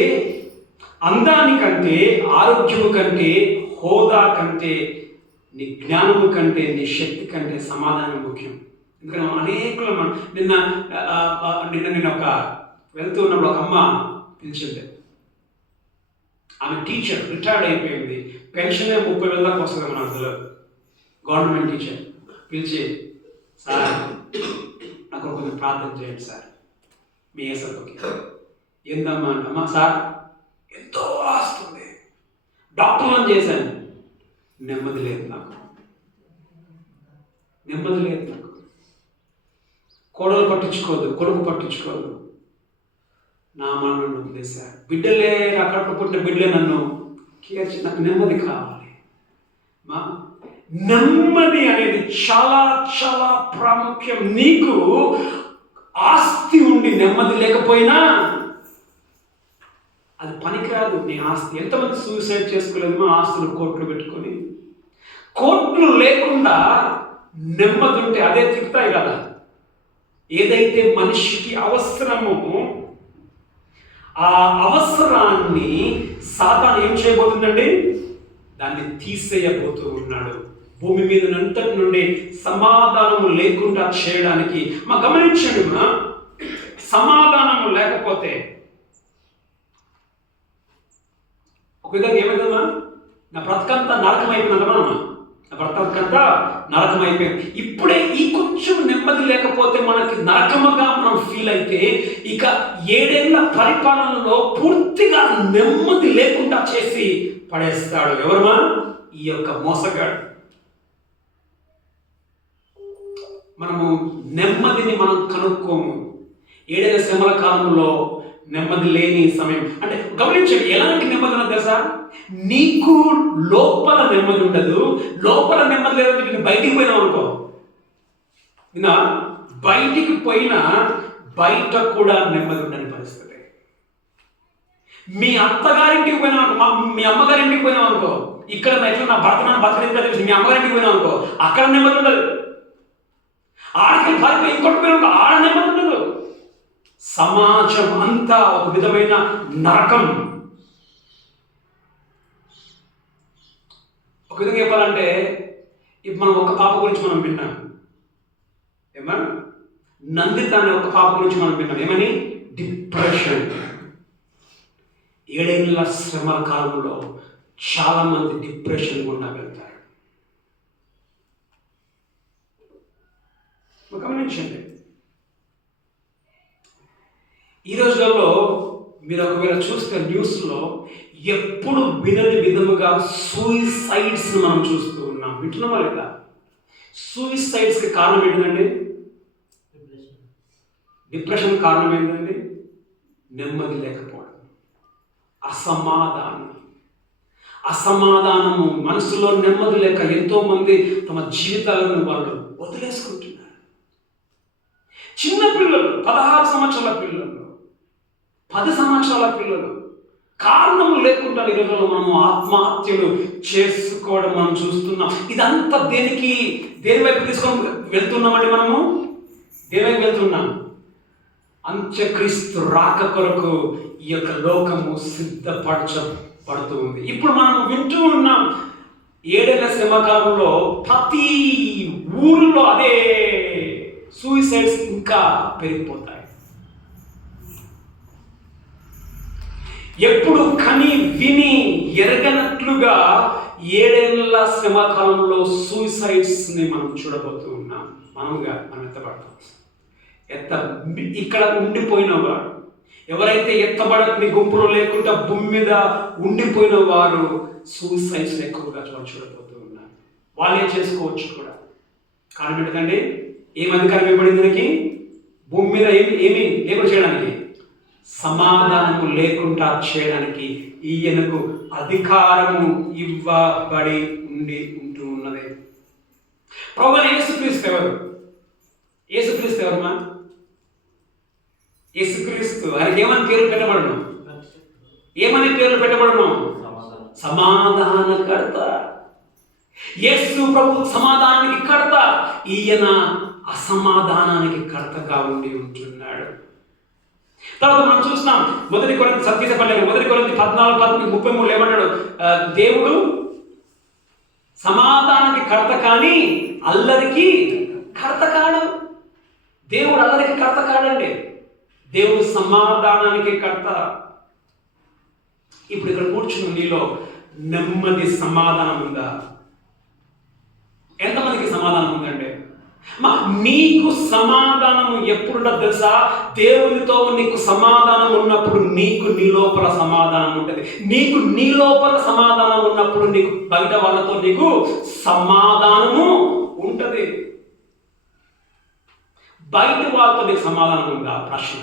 అందానికంటే, ఆరోగ్యము కంటే, హోదా కంటే, నీ జ్ఞానము కంటే, నీ శక్తి కంటే సమాధానం ముఖ్యం. ఎందుకంటే అనేకులు నిన్న ఒక వెళ్తూ ఉన్నప్పుడు ఒక అమ్మ పిలిచింది. ఆమె టీచర్, రిటైర్డ్ అయిపోయింది, పెన్షన్ 30,000 దాకా వస్తుంది మన అందులో, గవర్నమెంట్ టీచర్. పిలిచి, సార్ నాకు కొంచెం ప్రార్థన చేయండి సార్ మీ ఏసరికి. ఏందమ్మా అంటే, అమ్మా సార్ ఎంతో ఆస్తుంది, డాక్టర్లను చేశాను, నెమ్మది లేదు నాకు, నెమ్మది లేదు నాకు. కోడలు పట్టించుకోదు, కొడుకు పట్టించుకోదు, నా నన్ను వదిలేశారు, బిడ్డలే అక్కడ పుట్టిన బిడ్డలే నన్ను కేర్చి, నాకు నెమ్మది కావాలి. మా నెమ్మది అనేది చాలా చాలా ప్రాముఖ్యం. నీకు ఆస్తి ఉండి నెమ్మది లేకపోయినా అది పనికిరాదు. నీ ఆస్తి ఎంతమంది సూసైడ్ చేసుకోలేమో ఆస్తులు కోట్లు పెట్టుకొని. కోట్లు లేకుండా నెమ్మది ఉంటే అదే తిరుగుతాయి కదా. ఏదైతే మనిషికి అవసరమో ఆ అవసరాన్ని సాతాను ఏం చేయబోతుందండి, దాన్ని తీసేయబోతూ ఉన్నాడు. భూమి మీద అంతటి నుండి సమాధానము లేకుండా చేయడానికి. గమనించండి, సమాధానము లేకపోతే ఒక విధంగా ఏమైందమ్మా, నా బ్రతకంతా నరకం అయిపోయిందమ్మా, నా బ్రతకంతా నరకం అయిపోయింది. ఇప్పుడే ఈ కొంచెం నెమ్మది లేకపోతే మనకి నరకముగా మనం ఫీల్ అయితే ఇక 7 ఏళ్ల పరిపాలనలో పూర్తిగా నెమ్మది లేకుండా చేసి పడేస్తాడు. ఎవరమ్మా? ఈ యొక్క మోసగాడు. మనము నెమ్మదిని మనం కనుక్కోము. 7 ఏళ్ల శ్రమల కాలంలో నెమ్మది లేని సమయం అంటే గమనించండి, ఎలాంటి నెమ్మది ఉన్నది తెలుసా? నీకు లోపల నెమ్మది ఉండదు. లోపల నెమ్మది లేదంటే నేను బయటికి పోయినావు అనుకో, విన్నా, బయటికి పోయినా బయట కూడా నెమ్మది ఉండని పరిస్థితి. మీ అత్తగారింటికి పోయినావు అనుకో, మీ అమ్మగారింటికి పోయినావు అనుకో, ఇక్కడ ఎట్లా నా భర్త నన్ను బతకలేదు తెలిసి మీ అమ్మగారింటికి పోయినావు అనుకో, అక్కడ నెమ్మది ఉండదు. ఆడకి పారిపోయి ఇంకొకటి పోయినా ఆడ నెమ్మది ఉండదు. సమాజం అంతా ఒక విధమైన నరకం. ఒక విధంగా చెప్పాలంటే ఇప్పుడు మనం ఒక పాప గురించి మనం విన్నాం, ఏమన్నా నందిత అనే ఒక పాప గురించి మనం విన్నాం. ఏమని? డిప్రెషన్. 7 ఏళ్ల శ్రమల కాలంలో చాలా మంది డిప్రెషన్ గుండా వెళ్తారు. గమనించండి, ఈ రోజులలో మీరు ఒకవేళ చూస్తే న్యూస్లో ఎప్పుడు వినని విధముగా సూయిసైడ్స్ని మనం చూస్తూ ఉన్నాం. వింటున్నామా లేదా? సూయిసైడ్స్కి కారణం ఏంటండి? డిప్రెషన్ కారణం ఏంటండి? నెమ్మది లేకపోవడం, అసమాధానము. మనసులో నెమ్మది లేక ఎంతో మంది తమ జీవితాలను వాళ్ళు వదిలేసుకుంటున్నారు. చిన్న పిల్లలు, 16 సంవత్సరాల పిల్లలు, 10 సంవత్సరాల పిల్లలు, కారణం లేకుండా ఈరోజు మనము ఆత్మహత్యలు చేసుకోవడం మనం చూస్తున్నాం. ఇదంతా దేని వైపు తీసుకొని వెళ్తున్నామండి? మనము దేని వైపు వెళ్తున్నాం? అంత్యక్రీస్తు రాక కొరకు ఈ యొక్క లోకము సిద్ధపరచబడుతూ ఉంది. ఇప్పుడు మనము వింటూ ఉన్నాం, 7 ఏళ్ల శ్రమకాలంలో ప్రతి ఊరిలో అదే సూయిసైడ్స్ ఇంకా పెరిగిపోతాయి. ఎప్పుడు కని విని ఎరగనట్లుగా 7 ఏళ్ల శ్రమకాలంలో సూయిసైడ్స్ని మనం చూడబోతూ ఉన్నాం. మనం ఎత్తబడతాం. ఇక్కడ ఉండిపోయిన వారు ఎవరైతే ఎత్తబడని గుంపులో లేకుండా భూమి మీద ఉండిపోయిన వారు సూయిసైడ్స్ ఎక్కువగా చూడబోతూ ఉన్నారు. వాళ్ళే చేసుకోవచ్చు కూడా. కారణం ఏంటండి? ఏం అధికారం ఇవ్వబడింది దీనికి? భూమి మీద ఏమి లేకుండా చేయడానికి, సమాధానము లేకుండా చేయడానికి ఈయనకు అధికారము ఇవ్వబడి ఉంటూ ఉన్నది. ప్రభువైన యేసుక్రీస్తు ఎవరు? యేసుక్రీస్తు ఎవరమ్మా? యేసుక్రీస్తు ఆయనకి ఏమని పేరు పెట్టబడను? ఏమని పేరు పెట్టబడను? సమాధానకర్త. యేసు ప్రభు సమాధానానికి కర్త. ఈయన అసమాధానానికి కర్తగా ఉంటున్నాడు. తర్వాత మనం చూస్తున్నాం, 1 కొరింథీ 14:33 ఏమన్నాడు? దేవుడు సమాధానానికి కర్త కానీ అల్లరికి కర్త కాడు. దేవుడు అల్లరికి కర్త కాడండి, దేవుడు సమాధానానికి కర్త. ఇప్పుడు ఇక్కడ కూర్చుని నీలో నెమ్మది సమాధానం ఉందా? ఎంతమందికి సమాధానం ఉందండి? నీకు సమాధానం ఎప్పుడుండదు తెలుసా? దేవునితో నీకు సమాధానం ఉన్నప్పుడు నీకు నీ లోపల సమాధానం ఉంటుంది. నీకు నీ లోపల సమాధానం ఉన్నప్పుడు నీకు బయట వాళ్ళతో నీకు సమాధానము ఉంటుంది. బయట వాళ్ళతో నీకు సమాధానం ఉందా? ప్రశ్న.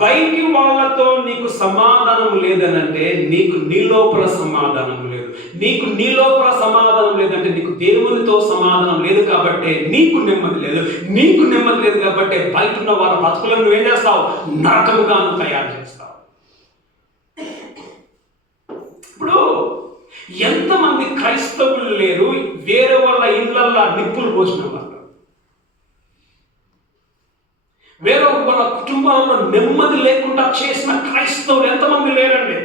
బయటి వాళ్ళతో నీకు సమాధానం లేదనంటే నీకు నీ లోపల సమాధానం లేదు. నీకు నీ లోపల సమాధానం లేదంటే నీకు దేవునితో సమాధానం లేదు కాబట్టి నీకు నెమ్మది లేదు. నీకు నెమ్మది లేదు కాబట్టి బయట ఉన్న వాళ్ళ బతుకులను నువ్వేం చేస్తావు? నరకముగా తయారు చేస్తావు. ఇప్పుడు ఎంతమంది క్రైస్తవులు లేరు వేరే వాళ్ళ ఇళ్ళల్లో నిప్పులు పోసిన వాళ్ళు, వేరే వాళ్ళ కుటుంబాలలో నెమ్మది లేకుండా చేసిన క్రైస్తవులు ఎంతమంది లేరండి?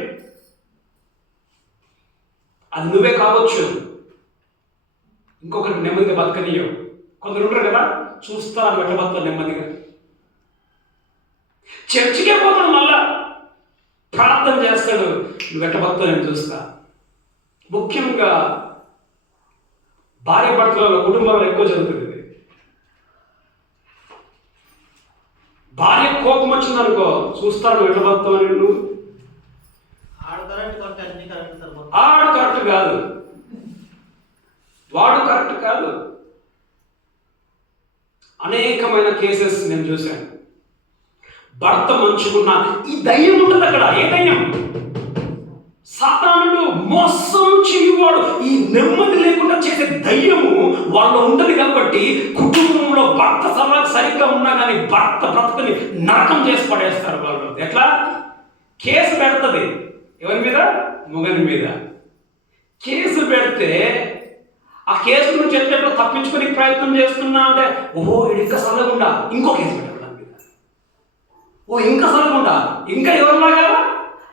అది నువ్వే కావచ్చు. ఇంకొకరికి నెమ్మదిగా బతకనీయవు. కొందరు ఉంటారు కదా, చూస్తారు వెట్ల బతుకు నెమ్మదిగా. చర్చికే పోతాడు, మళ్ళా ప్రార్థన చేస్తాడు, నువ్వు వెట్ల బతుకు నేను చూస్తా. ముఖ్యంగా భార్య భర్తలలో కుటుంబాలలో ఎక్కువ జరుగుతుంది. భార్య కోపం వచ్చిందనుకో, చూస్తారు ఎట్లా బతుకుతావు నువ్వు. ఆడు కరెక్ట్ కాదు, వాడు కరెక్ట్ కాదు. అనేకమైన కేసెస్ నేను చూశాను. భర్త మంచుకున్నా ఈ దయ్యం ఉంటుంది అక్కడ. ఏ దయ్యం? సాతానుడు మోసం చేయువాడు. ఈ నెమ్మది లేకుండా చేసే దయ్యము వాళ్ళు ఉంటుంది కాబట్టి కుటుంబంలో భర్త సరిగ్గా ఉన్నా కానీ భర్త బ్రతకని నరకం చేసి పడేస్తారు వాళ్ళు. ఎట్లా? కేసు పెడుతుంది. ఎవరి మీద? మొగని మీద. కేసు పెడితే ఆ కేసు నుంచి ఎట్లా తప్పించుకొని ప్రయత్నం చేస్తున్నా అంటే, ఓహో ఇది ఇంకా సరళకుండా ఇంకో కేసు పెట్టాడు దాని మీద. ఓ ఇంకా సరళకుండా ఇంకా ఎవరిలాగా?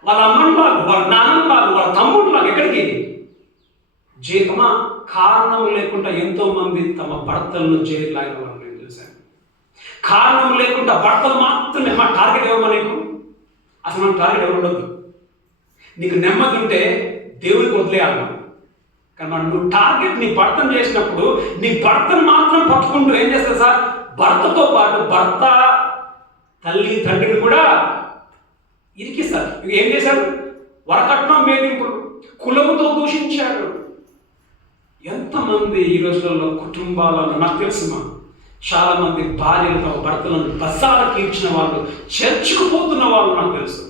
వాళ్ళ అమ్మలాగా, వాళ్ళ నాన్నలాగా, వాళ్ళ తమ్ముడిలాగా. ఎక్కడికి? జీతమా కారణం లేకుండా ఎంతో మంది తమ భర్తలను జైలు లాగిన వాళ్ళు నేను చూశాను. కారణం లేకుండా భర్తలు మాత్రమే. మా టార్గెట్ ఎవరమ్మా నీకు? అసలు మన టార్గెట్ ఎవరు ఉండదు. నీకు నెమ్మది ఉంటే దేవుడికి వదిలేయాలి. కానీ మనం నువ్వు టార్గెట్ నీ భర్తను చేసినప్పుడు నీ భర్తను మాత్రం పట్టుకుంటూ ఏం చేస్తారు సార్? భర్తతో పాటు భర్త తల్లి తండ్రిని కూడా ఇరికిస్తారు. ఏం చేశారు? వరకట్నం వేధింపులు, కులముతో దూషించారు. ఎంతమంది ఈ రోజులలో కుటుంబాలలో నాకు తెలుసుమా, చాలా మంది భార్యలు తమ భర్తలను బస్సాలకు ఇచ్చిన వాళ్ళు, చర్చకు పోతున్న వాళ్ళు నాకు తెలుసు.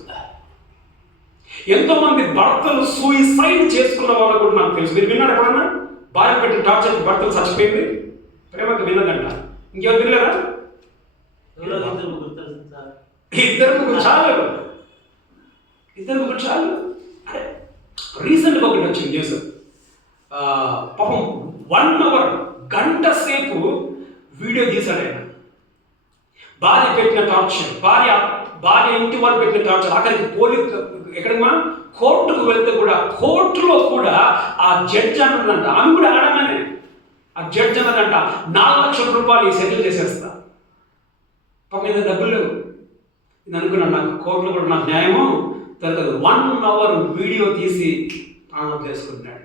ఎంతో మంది భర్తలు సూయిసైడ్ చేసుకున్న వాళ్ళు కూడా నాకు తెలుసు. మీరు విన్నారు ఎప్పుడన్నా? భార్య పెట్టిన టార్చర్ భర్తలు చచ్చిపోయింది. ప్రేమకు విన్నదంట. ఇంకెవరు వినలేరా? ఇద్దరు ముగ్గురు చాలు. అరే రీసెంట్గా ఒకటి వచ్చింది న్యూస్. పాపం 1 hour గంట సేపు వీడియో తీశాడు ఆయన. భార్య పెట్టిన టార్చర్, భార్య ఇంటి వాళ్ళు పెట్టిన టార్చర్. అక్కడికి పోలీస్ ఎక్కడమ్మా కోర్టుకు వెళ్తే కూడా కోర్టులో కూడా ఆ జడ్జి అన్నదంట, ఆమె కూడా ఆడమనే. ఆ జడ్జి అన్నదంట 4 లక్షల రూపాయలు సెటిల్ చేసేస్తా. పాపం మీద డబ్బులు లేవు. నేను అనుకున్నాను నాకు కోర్టులో కూడా నాకు న్యాయము దొరకదు. 1 hour వీడియో తీసి ప్రాణం చేసుకుంటాడు.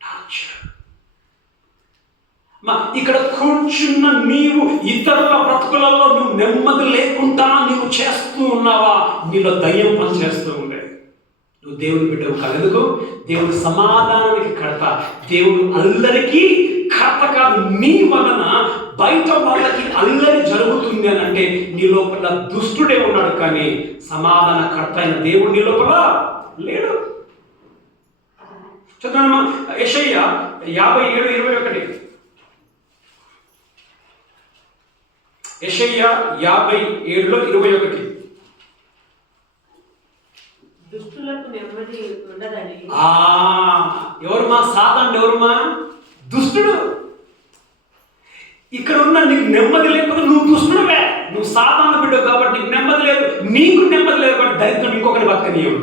టార్చర్. ఇక్కడ కూర్చున్న నీవు ఇతరుల బ్రతుకులలో నువ్వు నెమ్మది లేకుండా నీవు చేస్తూ ఉన్నావా? నీలో దయ్యం పనిచేస్తూ ఉండే. నువ్వు దేవుని బిడ్డవు కాదు. ఎందుకు? దేవుడు సమాధానానికి కడత. దేవుడు అల్లరికి కర్త కాదు. నీ వలన బయట వాళ్ళకి అల్లరి జరుగుతుంది అని అంటే నీ లోపల దుష్టుడే ఉన్నాడు, కానీ సమాధాన కర్త అయిన దేవుడు నీ లోపల లేడు. చదువు యెషయా 57:21. యెషయా 57:21. దుష్టులకు నెమ్మది ఉండదని. ఎవరుమా? సాతానుడు. ఎవరుమా? దుష్టుడు. ఇక్కడ ఉన్న నీకు నెమ్మది లేకపోతే నువ్వు దుష్టుడువే. నువ్వు సాతాను బిడ్డవు కాబట్టి నీకు నెమ్మది లేదు. నీకు నెమ్మది లేదు కాబట్టి దరిద్రుడు ఇంకొకరి బతకనీయుడు.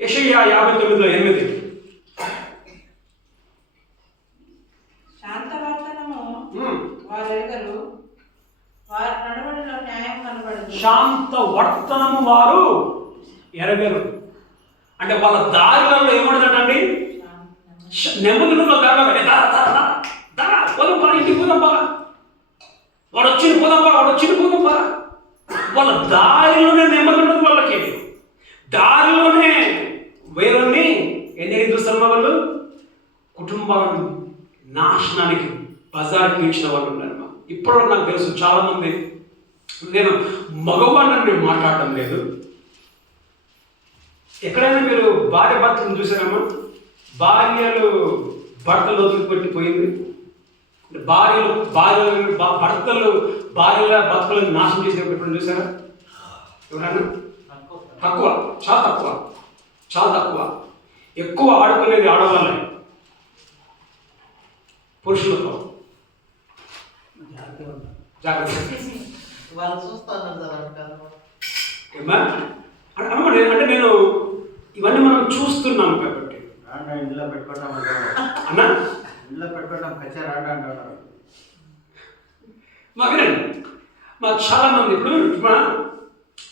యెషయా 59:8. శాంతవర్తనము వారెరుగరు, వారి నడవడిలో న్యాయం కనబడదు. శాంత వర్తనము వారు ఎరగరు అంటే వాళ్ళ దారిలలో ఏమడదండి? నెమ్మది పోదాం పా, ఇంటికి పోదాం పా, వాడు వచ్చింది పోదాం పా, వాడు వచ్చింది పోదాం పా. వాళ్ళ దారిలోనే నెమ్మది ఉండదు వాళ్ళకి. దారిలోనే వేరొన్ని ఏం చూస్తారు వాళ్ళు? కుటుంబాలను నాశనానికి బజార్కి ఇచ్చిన వాళ్ళు ఉన్నారు. ఇప్పుడు నాకు తెలుసు చాలామంది, నేను మగవాళ్ళని నేను మాట్లాడటం లేదు. ఎక్కడైనా మీరు భార్య భర్తలను చూసారమ్మా? భార్యలు భర్తలు వదిలిపెట్టిపోయింది, భర్తలు భార్యల భర్తలను నాశనం చేసినప్పుడు ఎప్పుడు చూసారా? ఎవరైనా? తక్కువ, చాలా తక్కువ, చాలా తక్కువ. ఎక్కువ ఆడుకునేది ఆడవాళ్ళే, పురుషులతో. జాగ్రత్త. వాళ్ళు చూస్తున్నారు ఏమా అంటే నేను ఇవన్నీ మనం చూస్తున్నాం కాబట్టి ఇంట్లో పెట్టుకుంటాం అన్నా, ఇంట్లో పెట్టుకుంటాం కచ్చారు అంటారు. వినండి, మాకు చాలా మంది ఇప్పుడు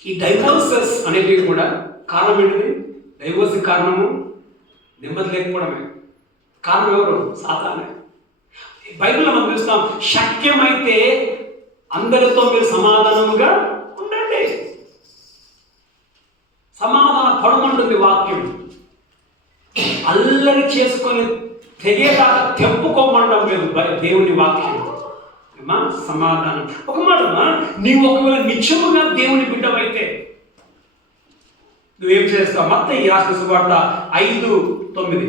ఈ డైవోర్సెస్ అనేవి కూడా కారణం ఏంటిది? డైవోర్స్ కారణము నెమ్మది లేకపోవడమే. కారణం ఎవరు? సాతానే. బైబిల్లో మనం చూస్తాం, శక్యమైతే అందరితో మీరు సమాధానముగా ఉండండి. సమాధాన పడమంటుంది వాక్యం. అల్లరి చేసుకొని తెగేదాకా తెంపుకోమండం లేదు దేవుని వాక్యం. సమాధానం. ఒక మాట, నీవు ఒకవేళ నిత్యముగా దేవుని బిడ్డవైతే నువ్వేం చేస్తావు? మత్తయి రాసిన సువార్త 5:9.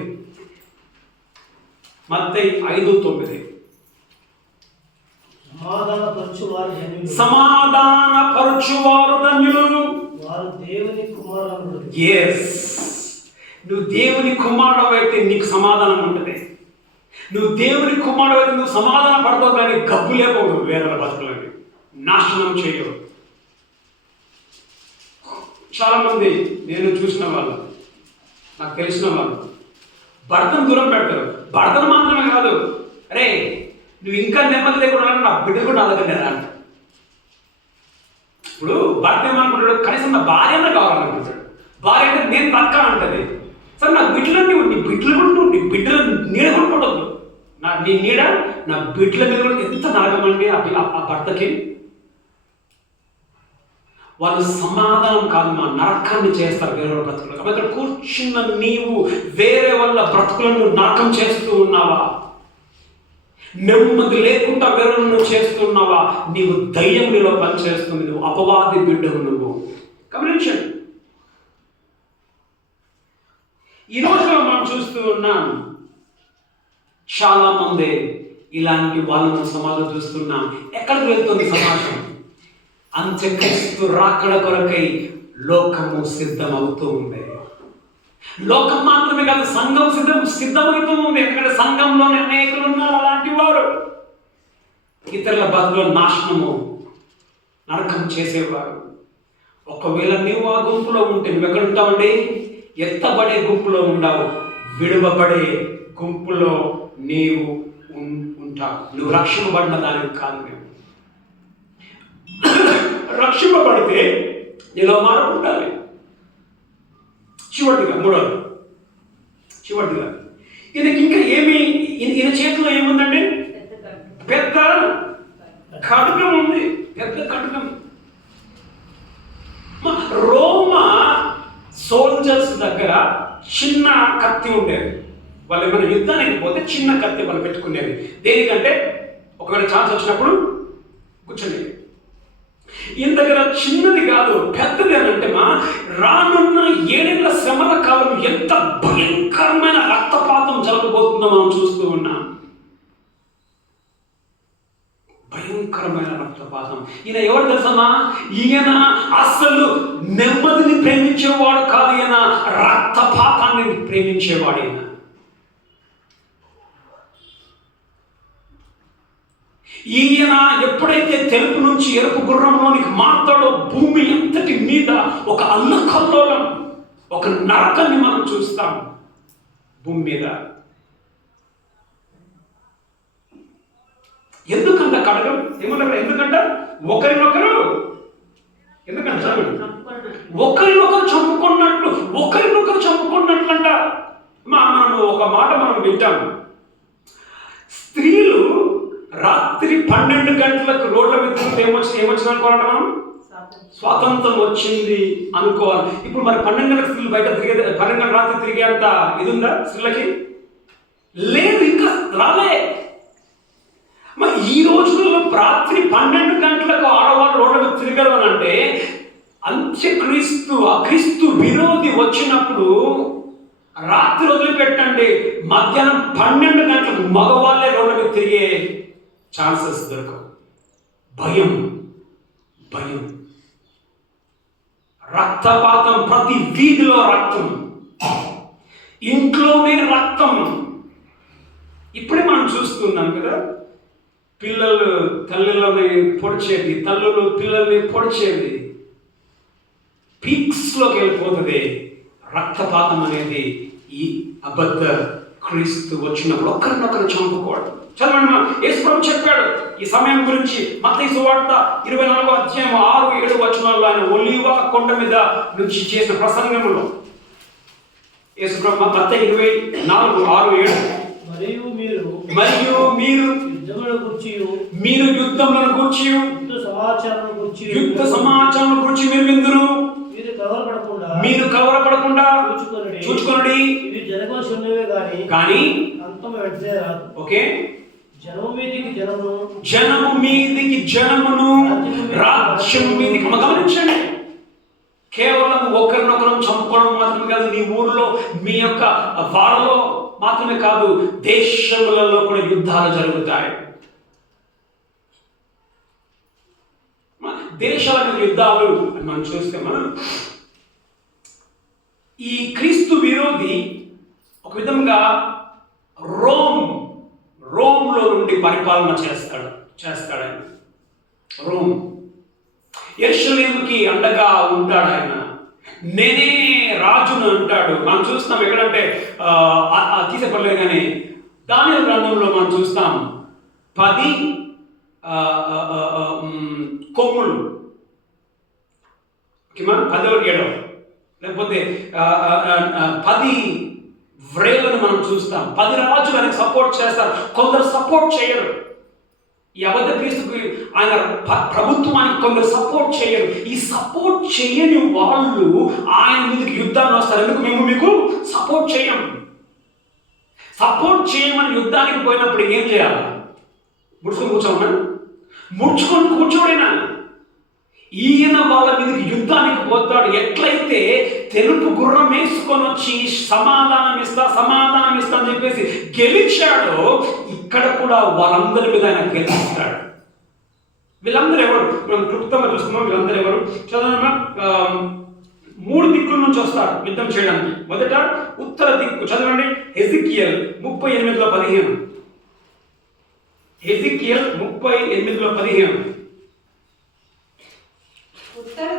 మత్తయి 5:9. సమాధానపరచువారు ధన్యులు, వారు దేవుని కుమారులు. ఎస్, నువ్వు దేవుని కుమారుడు అయితే నీకు సమాధానం ఉంటుంది. నువ్వు దేవుని కుమారుడు అయితే నువ్వు సమాధానం పడతావు, కానీ గబ్బు లేకపోవు. వేరే బతుకులని నాశనం చేయవు. చాలా మంది నేను చూసిన వాళ్ళు, నాకు తెలిసిన వాళ్ళు భర్తను దూరం పెడతారు. భర్తను మాత్రమే కాదు, అరే నువ్వు ఇంకా నెమ్మది లేకుండా నా బిడ్డలు కూడా నా దగ్గర నేరా. ఇప్పుడు భర్త ఏమనుకుంటాడు? కనీసం నా భార్యనే కావాలనుకుంటాడు. భార్య అంటే నేను పక్క అంటది. సరే నా బిడ్డలు, నీ బిడ్డలు కూడా నువ్వు నీ బిడ్డలు నీడ కొనుక్కోవద్దు. నీ నీడ నా బిడ్డల మీద కూడా ఎంత నరకమండి ఆ భర్తకి. వాళ్ళు సమాధానం కాదు, మా నరకాన్ని చేస్తారు వేరే వాళ్ళ బ్రతుకులు. కాబట్టి ఇక్కడ కూర్చున్న నీవు వేరే వాళ్ళ బ్రతుకులను నరకం చేస్తూ ఉన్నావా? నెమ్మది లేకుండా వేరే నువ్వు చేస్తున్నావా? నీవు దయ్యం నీలో పనిచేస్తుంది. నువ్వు అపవాది బిడ్డవు. నువ్వు గమనించండి. ఈరోజు మనం చూస్తూ ఉన్నాం, చాలా మంది ఇలాంటి వాళ్ళను సమాజం చూస్తున్నాం. ఎక్కడికి వెళ్తుంది సమాజం? అంత్యక్రీస్తు రాకడ కొరకై లోకము సిద్ధమవుతూ ఉంది. లోకం మాత్రమే కాదు, సంఘం సిద్ధమవుతూ ఉంది. ఎందుకంటే సంఘంలోనే అనేకులు ఉన్నారు అలాంటి వారు, ఇతరుల బతుకుల నాశనము నరకం చేసేవారు. ఒకవేళ నీవు ఆ గుంపులో ఉంటే నువ్వు ఎక్కడ ఉంటావండి? ఎత్తబడే గుంపులో ఉండవు, విడువబడే గుంపులో నీవు ఉంటావు. నువ్వు రక్షింపబడిన దానికి కాదు. నువ్వు రక్షింపబడితే నీలో మార్పు ఉండాలి. చివరిగా చివరిగా ఈయనకి ఇంకా ఏమి, ఈయన చేతిలో ఏముందండి? పెద్ద ఖడ్గం ఉంది. పెద్ద ఖడ్గం. రోమా సోల్జర్స్ దగ్గర చిన్న కత్తి ఉండేది. వాళ్ళు ఏమైనా యుద్ధానికి పోతే చిన్న కత్తి వాళ్ళు పెట్టుకునేది. దేనికంటే ఒకవేళ ఛాన్స్ వచ్చినప్పుడు కూర్చొని. ఈయన దగ్గర చిన్నది కాదు, పెద్దది అని అంటే రానున్న 7 ఏళ్ల శ్రమల కాలం ఎంత భయంకరమైన రక్తపాతం జరగబోతుందో మనం చూస్తూ ఉన్నాం. భయంకరమైన రక్తపాతం. ఈయన ఎవరు తెలుసమ్మా? ఈయన అసలు నెమ్మదిని ప్రేమించేవాడు కాదు, ఈయన రక్తపాతాన్ని ప్రేమించేవాడు. ఈయన ఎప్పుడైతే తెలుపు నుంచి ఎరుపు గుర్రంలోనికి మారుతాడో భూమి అంతటి మీద ఒక అల్లకల్లోలం, ఒక నరకాన్ని మనం చూస్తాం భూమి మీద. ఎందుకంట కడగం? ఏమంటారు? ఎందుకంట ఒకరినొకరు ఒకరినొకరు చంపుకున్నట్లు అంట. మనము ఒక ఒక మాట మనం వింటాం. స్త్రీలు రాత్రి 12 గంటలకు రోడ్ల మీద తిరిగితే ఏమొచ్చింది అనుకోవాలంట మనం? స్వాతంత్రం వచ్చింది అనుకోవాలి. ఇప్పుడు మరి 12 గంటలకు స్త్రీలు బయట తిరిగే 12 గంటల రాత్రి తిరిగేంత ఇది ఉందా స్త్రీలకి? లేదు, ఇంకా రాలే. మరి ఈ రోజుల్లో రాత్రి 12 గంటలకు ఆడవాళ్ళు రోడ్ల మీద తిరగడం అంటే అంత్యక్రీస్తు, ఆ క్రీస్తు విరోధి వచ్చినప్పుడు రాత్రి వదిలిపెట్టండి, మధ్యాహ్నం 12 గంటలకు మగవాళ్ళే రోడ్ల మీద తిరిగే ఛాన్సెస్ దొరకవు. భయం, భయం, రక్తపాతం, ప్రతి వీధిలో రక్తం, ఇంట్లోనే రక్తం. ఇప్పుడే మనం చూస్తున్నాం కదా, పిల్లలు తల్లులని పొడిచేది, తల్లులు పిల్లల్ని పొడిచేది, పీక్స్లోకి వెళ్ళిపోతుంది రక్తపాతం అనేది. ఈ అబద్ధ క్రీస్తు వచ్చినప్పుడు ఒకరినొకరు చంపుకోవడం. చదవండి, యేసు ప్రభు చెప్పాడు ఈ సమయం గురించి. మత్తయి సువార్త 24వ అధ్యాయం 6-7 వచనాల్లో ఆయన ఒలీవ కొండ మీద నుంచి చేసిన ప్రసంగంలో యేసు ప్రభు మత్తయి 24:6-7 మరియు మీరు యుద్ధములను గూర్చి యుద్ధ సమాచారం గురించి మీరు విందురు. మీరు కలవరపడకుండా చూచుకొనుడి. ఇవి జరగవలసి ఉన్నవే కానీ అంతం వెంటనే రాదు. ఓకే, జనము మీదికి జనమును, రాజ్యము మీదికి. గమనించండి, కేవలం ఒకరినొకరం చంపుకోవడం మాత్రమే కాదు, నీ ఊరిలో మీ యొక్క వాడలో మాత్రమే కాదు, దేశములలో కూడా యుద్ధాలు జరుగుతాయి. దేశాల మీద యుద్ధాలు మనం చూస్తే మనం ఈ క్రీస్తు విరోధి ఒక విధంగా రోమ్లో నుండి పరిపాలన చేస్తాడు ఆయన. రోమ్, యెరూషలేముకి అండగా ఉంటాడు ఆయన. నేనే రాజును అంటాడు. మనం చూస్తాం ఎక్కడంటే తీసేపడలేదు కానీ దానియేలు గ్రంథంలో మనం చూస్తాం 10 కొమ్ములు, 10 లేకపోతే 10 వ్రేలను మనం చూస్తాం. 10 రాజులు ఆయనకు సపోర్ట్ చేస్తారు, కొందరు సపోర్ట్ చేయరు. ఈ అబద్ధ క్రీస్తుకి ఆయన ప్రభుత్వానికి కొందరు సపోర్ట్ చేయరు. ఈ సపోర్ట్ చేయని వాళ్ళు ఆయన మీదకి యుద్ధాన్ని వస్తారు. ఎందుకు? మేము మీకు సపోర్ట్ చేయం. సపోర్ట్ చేయమని యుద్ధానికి పోయినప్పుడు ఏం చేయాలి? ముడుచుకొని కూర్చోడైనా. ఈయన వాళ్ళ మీదకి యుద్ధానికి పోతాడు. ఎట్లయితే తెలుపు గుర్రం వేసుకొని వచ్చి సమాధానం ఇస్తా అని చెప్పేసి గెలిచాడో, ఇక్కడ కూడా వాళ్ళందరి మీద ఆయన గెలుస్తాడు. వీళ్ళందరూ ఎవరు? మనం క్లుప్తంగా చూస్తున్నాం. వీళ్ళందరూ ఎవరు? చదవమ్మా. 3 దిక్కుల నుంచి వస్తారు యుద్ధం చేయడానికి. మొదట ఉత్తర దిక్కు చదవండి. హెజికియల్ 38:15. హెజికియల్ 38:15. ఉత్తర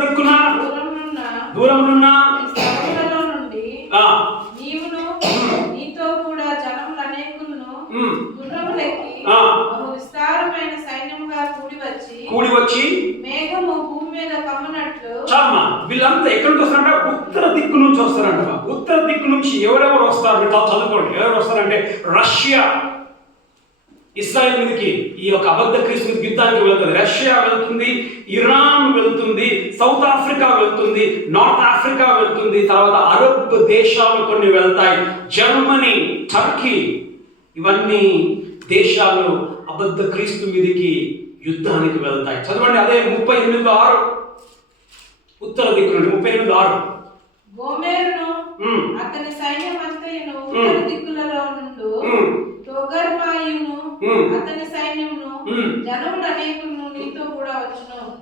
దిక్కున దూరమున్న నీతో కూడా జనములు అనేకులను గుర్రములెక్కి విస్తారమైన సైన్యముగా కూడి వచ్చి మేఘము భూమి మీద కమ్మనట్లు. చాలమ్మా, వీళ్ళంతా ఎక్కడి నుంచి వస్తారంట? ఉత్తర దిక్కు నుంచి వస్తారంట. ఉత్తర దిక్కు నుంచి ఎవరెవరు వస్తారు? చదువుకోండి. ఎవరు వస్తారంటే రష్యా ఇస్రాయల్ మీదకి, ఈ యొక్క అబద్ధ క్రీస్తు మీద యుద్ధానికి వెళ్తుంది. రష్యా వెళ్తుంది, ఇరాన్ వెళ్తుంది, సౌత్ ఆఫ్రికా వెళ్తుంది, నార్త్ ఆఫ్రికా వెళ్తుంది, తర్వాత అరబ్ దేశాలు కొన్ని వెళ్తాయి, జర్మనీ, టర్కీ, ఇవన్నీ దేశాలు అబద్ధ క్రీస్తు మీదకి యుద్ధానికి వెళ్తాయి. చదవండి, అదే 38:6. ఉత్తర దిక్కు నుండి 38:6. గోమెరును అతని సైన్యమంతయును ఉత్తర దిక్కులలో నుండు తోగర్మాయును అతని సైన్యమును జనములు అనేకులను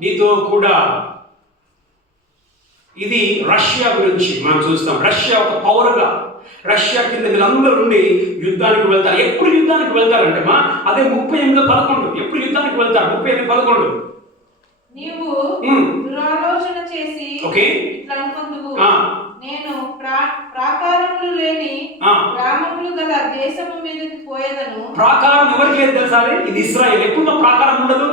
నీతో కూడా. ఇది రష్యా గురించి మనం చూస్తాం. రష్యా ఒక పౌరగా, రష్యా కింద వీళ్ళందరూ నుండి యుద్ధానికి వెళ్తారు. ఎప్పుడు యుద్ధానికి వెళ్తారంటే అదే 38:11. ఎప్పుడు యుద్ధానికి వెళ్తారు? 38:11. నీవు దురాలోచన చేసి ఇట్లా అనుకుందువు, నేను ప్రాకారములు లేని గ్రామములు గల దేశము మీదకి పోయేదను. ప్రాకారం ఎవరికి లేదు తెలుసా? ఇది ఇశ్రాయేల్. ఎప్పుడు ప్రాకారం ఉండదు,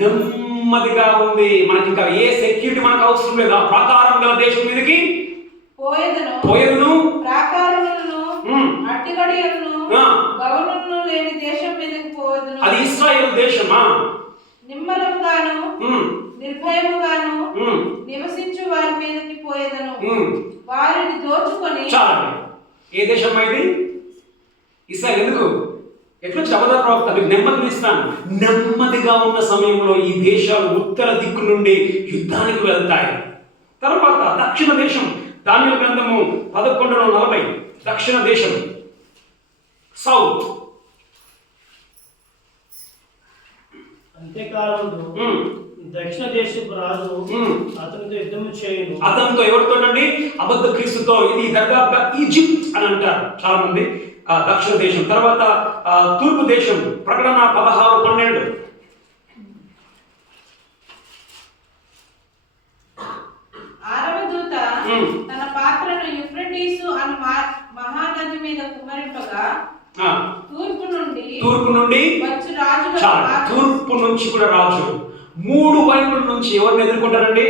నెమ్మదిగా ఉంది. మనకి ఇంకా ఏ సెక్యూరిటీ మనకు అవసరం లేదు. ఆ ప్రాకారం గల దేశం మీదకి పోయేదను. ప్రాకారములను ఇశ్రాయేలును ఆ. గౌరవమును లేని దేశం మీదకి పోవదును. అది ఇశ్రాయేలు దేశమా? నిమ్మలముగాను ఉమ్, నిర్భయముగాను ఉమ్, నివసించు వారి మీదకి పోయేదను. ఉమ్. వారిని దోచుకొని చాలండి. ఏ దేశం ఇది? ఇస్రాయేల్. ఎందుకు? ఎట్లా అబద్ధ ప్రవక్త మీకు నెమ్మదిని ఇస్తాను. నెమ్మదిగా ఉన్న సమయంలో ఈ దేశాలు ఉత్తర దిక్కు నుండి యుద్ధానికి వెళ్తాయి. తర్వాత దక్షిణ దేశం, దానియేలు గ్రంథము 11:40, దక్షిణ దేశం, సౌత్. అంత్యకాలంలో ఉమ్, దక్షిణ దేశపు రాజు ఉమ్. అతనితో యుద్ధము చేయను. అతనితో ఎవరితోనండి? అబద్ధ క్రీస్తుతో. ఇది దర్గాగా ఈజిప్ట్ అని అంటారు చాలా మంది. దక్షిణ దేశం. తర్వాత తూర్పు దేశం, ప్రకటన 16:12. ఆరవ దూత ఉమ్. తన పాత్రను యూఫ్రటీసు అను మహానది మీద కుమ్మరింపగా ఆ, తూర్పు నుండి తూర్పు నుండి వచ్చు రాజుల చాలా తూర్పు నుంచి కూడా రాజు మూడు వైపుల నుంచి ఎవరిని ఎదుర్కొంటారండి?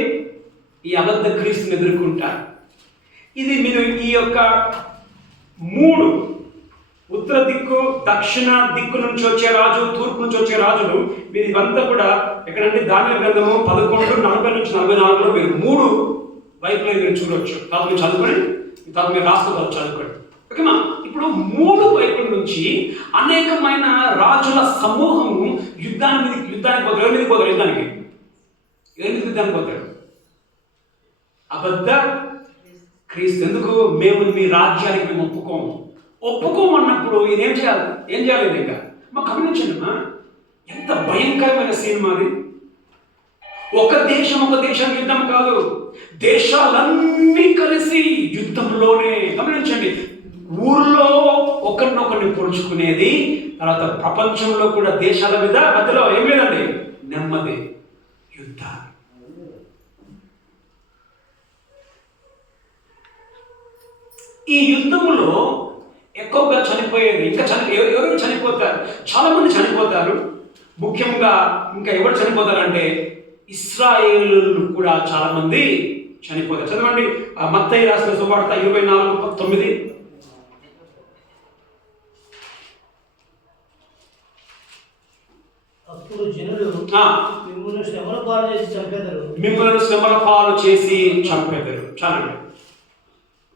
ఈ అబద్ధ క్రీస్తుని ఎదుర్కొంటారు. ఇది మీరు ఈ యొక్క మూడు, ఉత్తర దిక్కు, దక్షిణ దిక్కు నుంచి వచ్చే రాజు, తూర్పు నుంచి వచ్చే రాజులు, మీరు ఇవంతా కూడా ఎక్కడంటే దానియేలు గ్రంథము 11:40-44లో మీరు మూడు వైపులో మీరు చూడవచ్చు. తర్వాత మీరు చదువుకొని తర్వాత మీరు రాసుకోవాలి, చదువుకోండి. ఓకేమా? ఇప్పుడు మూడు వైపుల నుంచి అనేకమైన రాజుల సమూహము యుద్ధానికి పోతారు. ఎవరి మీదకి పోతారు? యుద్ధానికి పోతారు. అబద్ధ క్రీస్తు. ఎందుకు? మేము మీ రాజ్యానికి మేము ఒప్పుకోమన్నప్పుడు ఈయన ఏం చేయాలి? ఇంకా మా గమనించండి అమ్మా, ఎంత భయంకరమైన సినిమా అది. ఒక దేశానికి యుద్ధం కాదు, దేశాలన్నీ కలిసి యుద్ధంలోనే. గమనించండి, ఊర్లో ఒకరినొకరిని పొడుచుకునేది, తర్వాత ప్రపంచంలో కూడా దేశాల మధ్యలో ఏం లేదండి, నెమ్మది, యుద్ధాలు. ఈ యుద్ధములో ఎక్కువగా చనిపోయేది, ఎవరు చనిపోతారు? చాలా మంది చనిపోతారు. ముఖ్యంగా ఇంకా ఎవరు చనిపోతారంటే ఇశ్రాయేలు కూడా చాలా మంది చనిపోతారు. చదవండి మత్తయి రాసిన సువార్త 24:9. అప్పుడు జనులు మిమ్మల్ని శ్రమల పాలు చేసి చంపేదరు. చాలండి.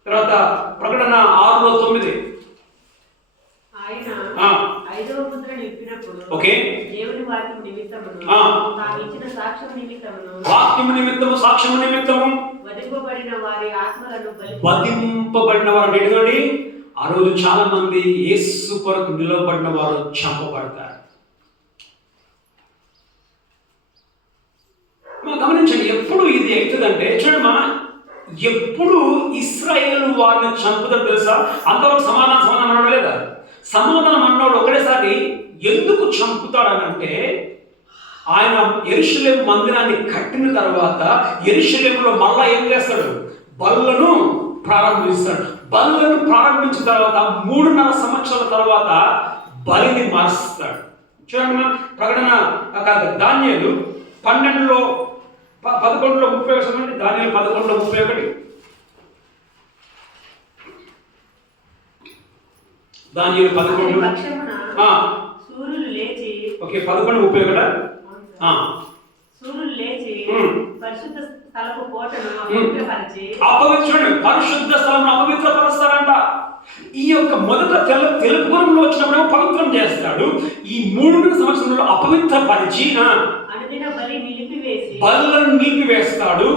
తర్వాత ప్రకటన 6:9. ఆయన ఐదవ ముద్రను విప్పినప్పుడు ఓకే, దేవుని వాక్యం నిమిత్తమును తాను ఇచ్చిన సాక్ష్యం నిమిత్తమును వాక్యము నిమిత్తము సాక్ష్యము నిమిత్తము వధింపబడిన వారి ఆత్మలను వధింపబడిన వారు ఏంటండి? ఆ రోజు చాలా మంది యేసు కొరకు నిలవబడిన వారు చంపబడతారు. గమనించండి, ఎప్పుడు ఇది అవుతుందంటే చూడమ్మా, ఎప్పుడు ఇశ్రాయేలు వారిని చంపుతారు తెలుసా? అంతవరకు సమాధానం అన్నాడు లేదా? సమాధానం అన్నాడు ఒకటేసారి. ఎందుకు చంపుతాడనంటే ఆయన యెరూషలేము మందిరాన్ని కట్టిన తర్వాత యెరూషలేములో మళ్ళా ఏం చేస్తాడు? బలులను ప్రారంభిస్తాడు. బలులను ప్రారంభించిన తర్వాత 3.5 సంవత్సరాల తర్వాత బలిని మారుస్తాడు. చూడండి, ప్రకటన దానియేలు 11:31. దానియేలు 11:31. దానియేలు 11. సూర్యులు లేచి ఓకే 11:31. సూర్యులు లేచి పరిశుద్ధ స్థలపు కోటను అపవిత్రపరిచి పరిశుద్ధ స్థలం అపవిత్రపరుస్తారంట. ఈ యొక్క మొదట తెలుపు గురంలో వచ్చినప్పుడు పవిత్రం చేస్తాడు. ఈ 3 సంవత్సరంలో అపవిత్రపరిచి బలులను నిలిపివేస్తాడు.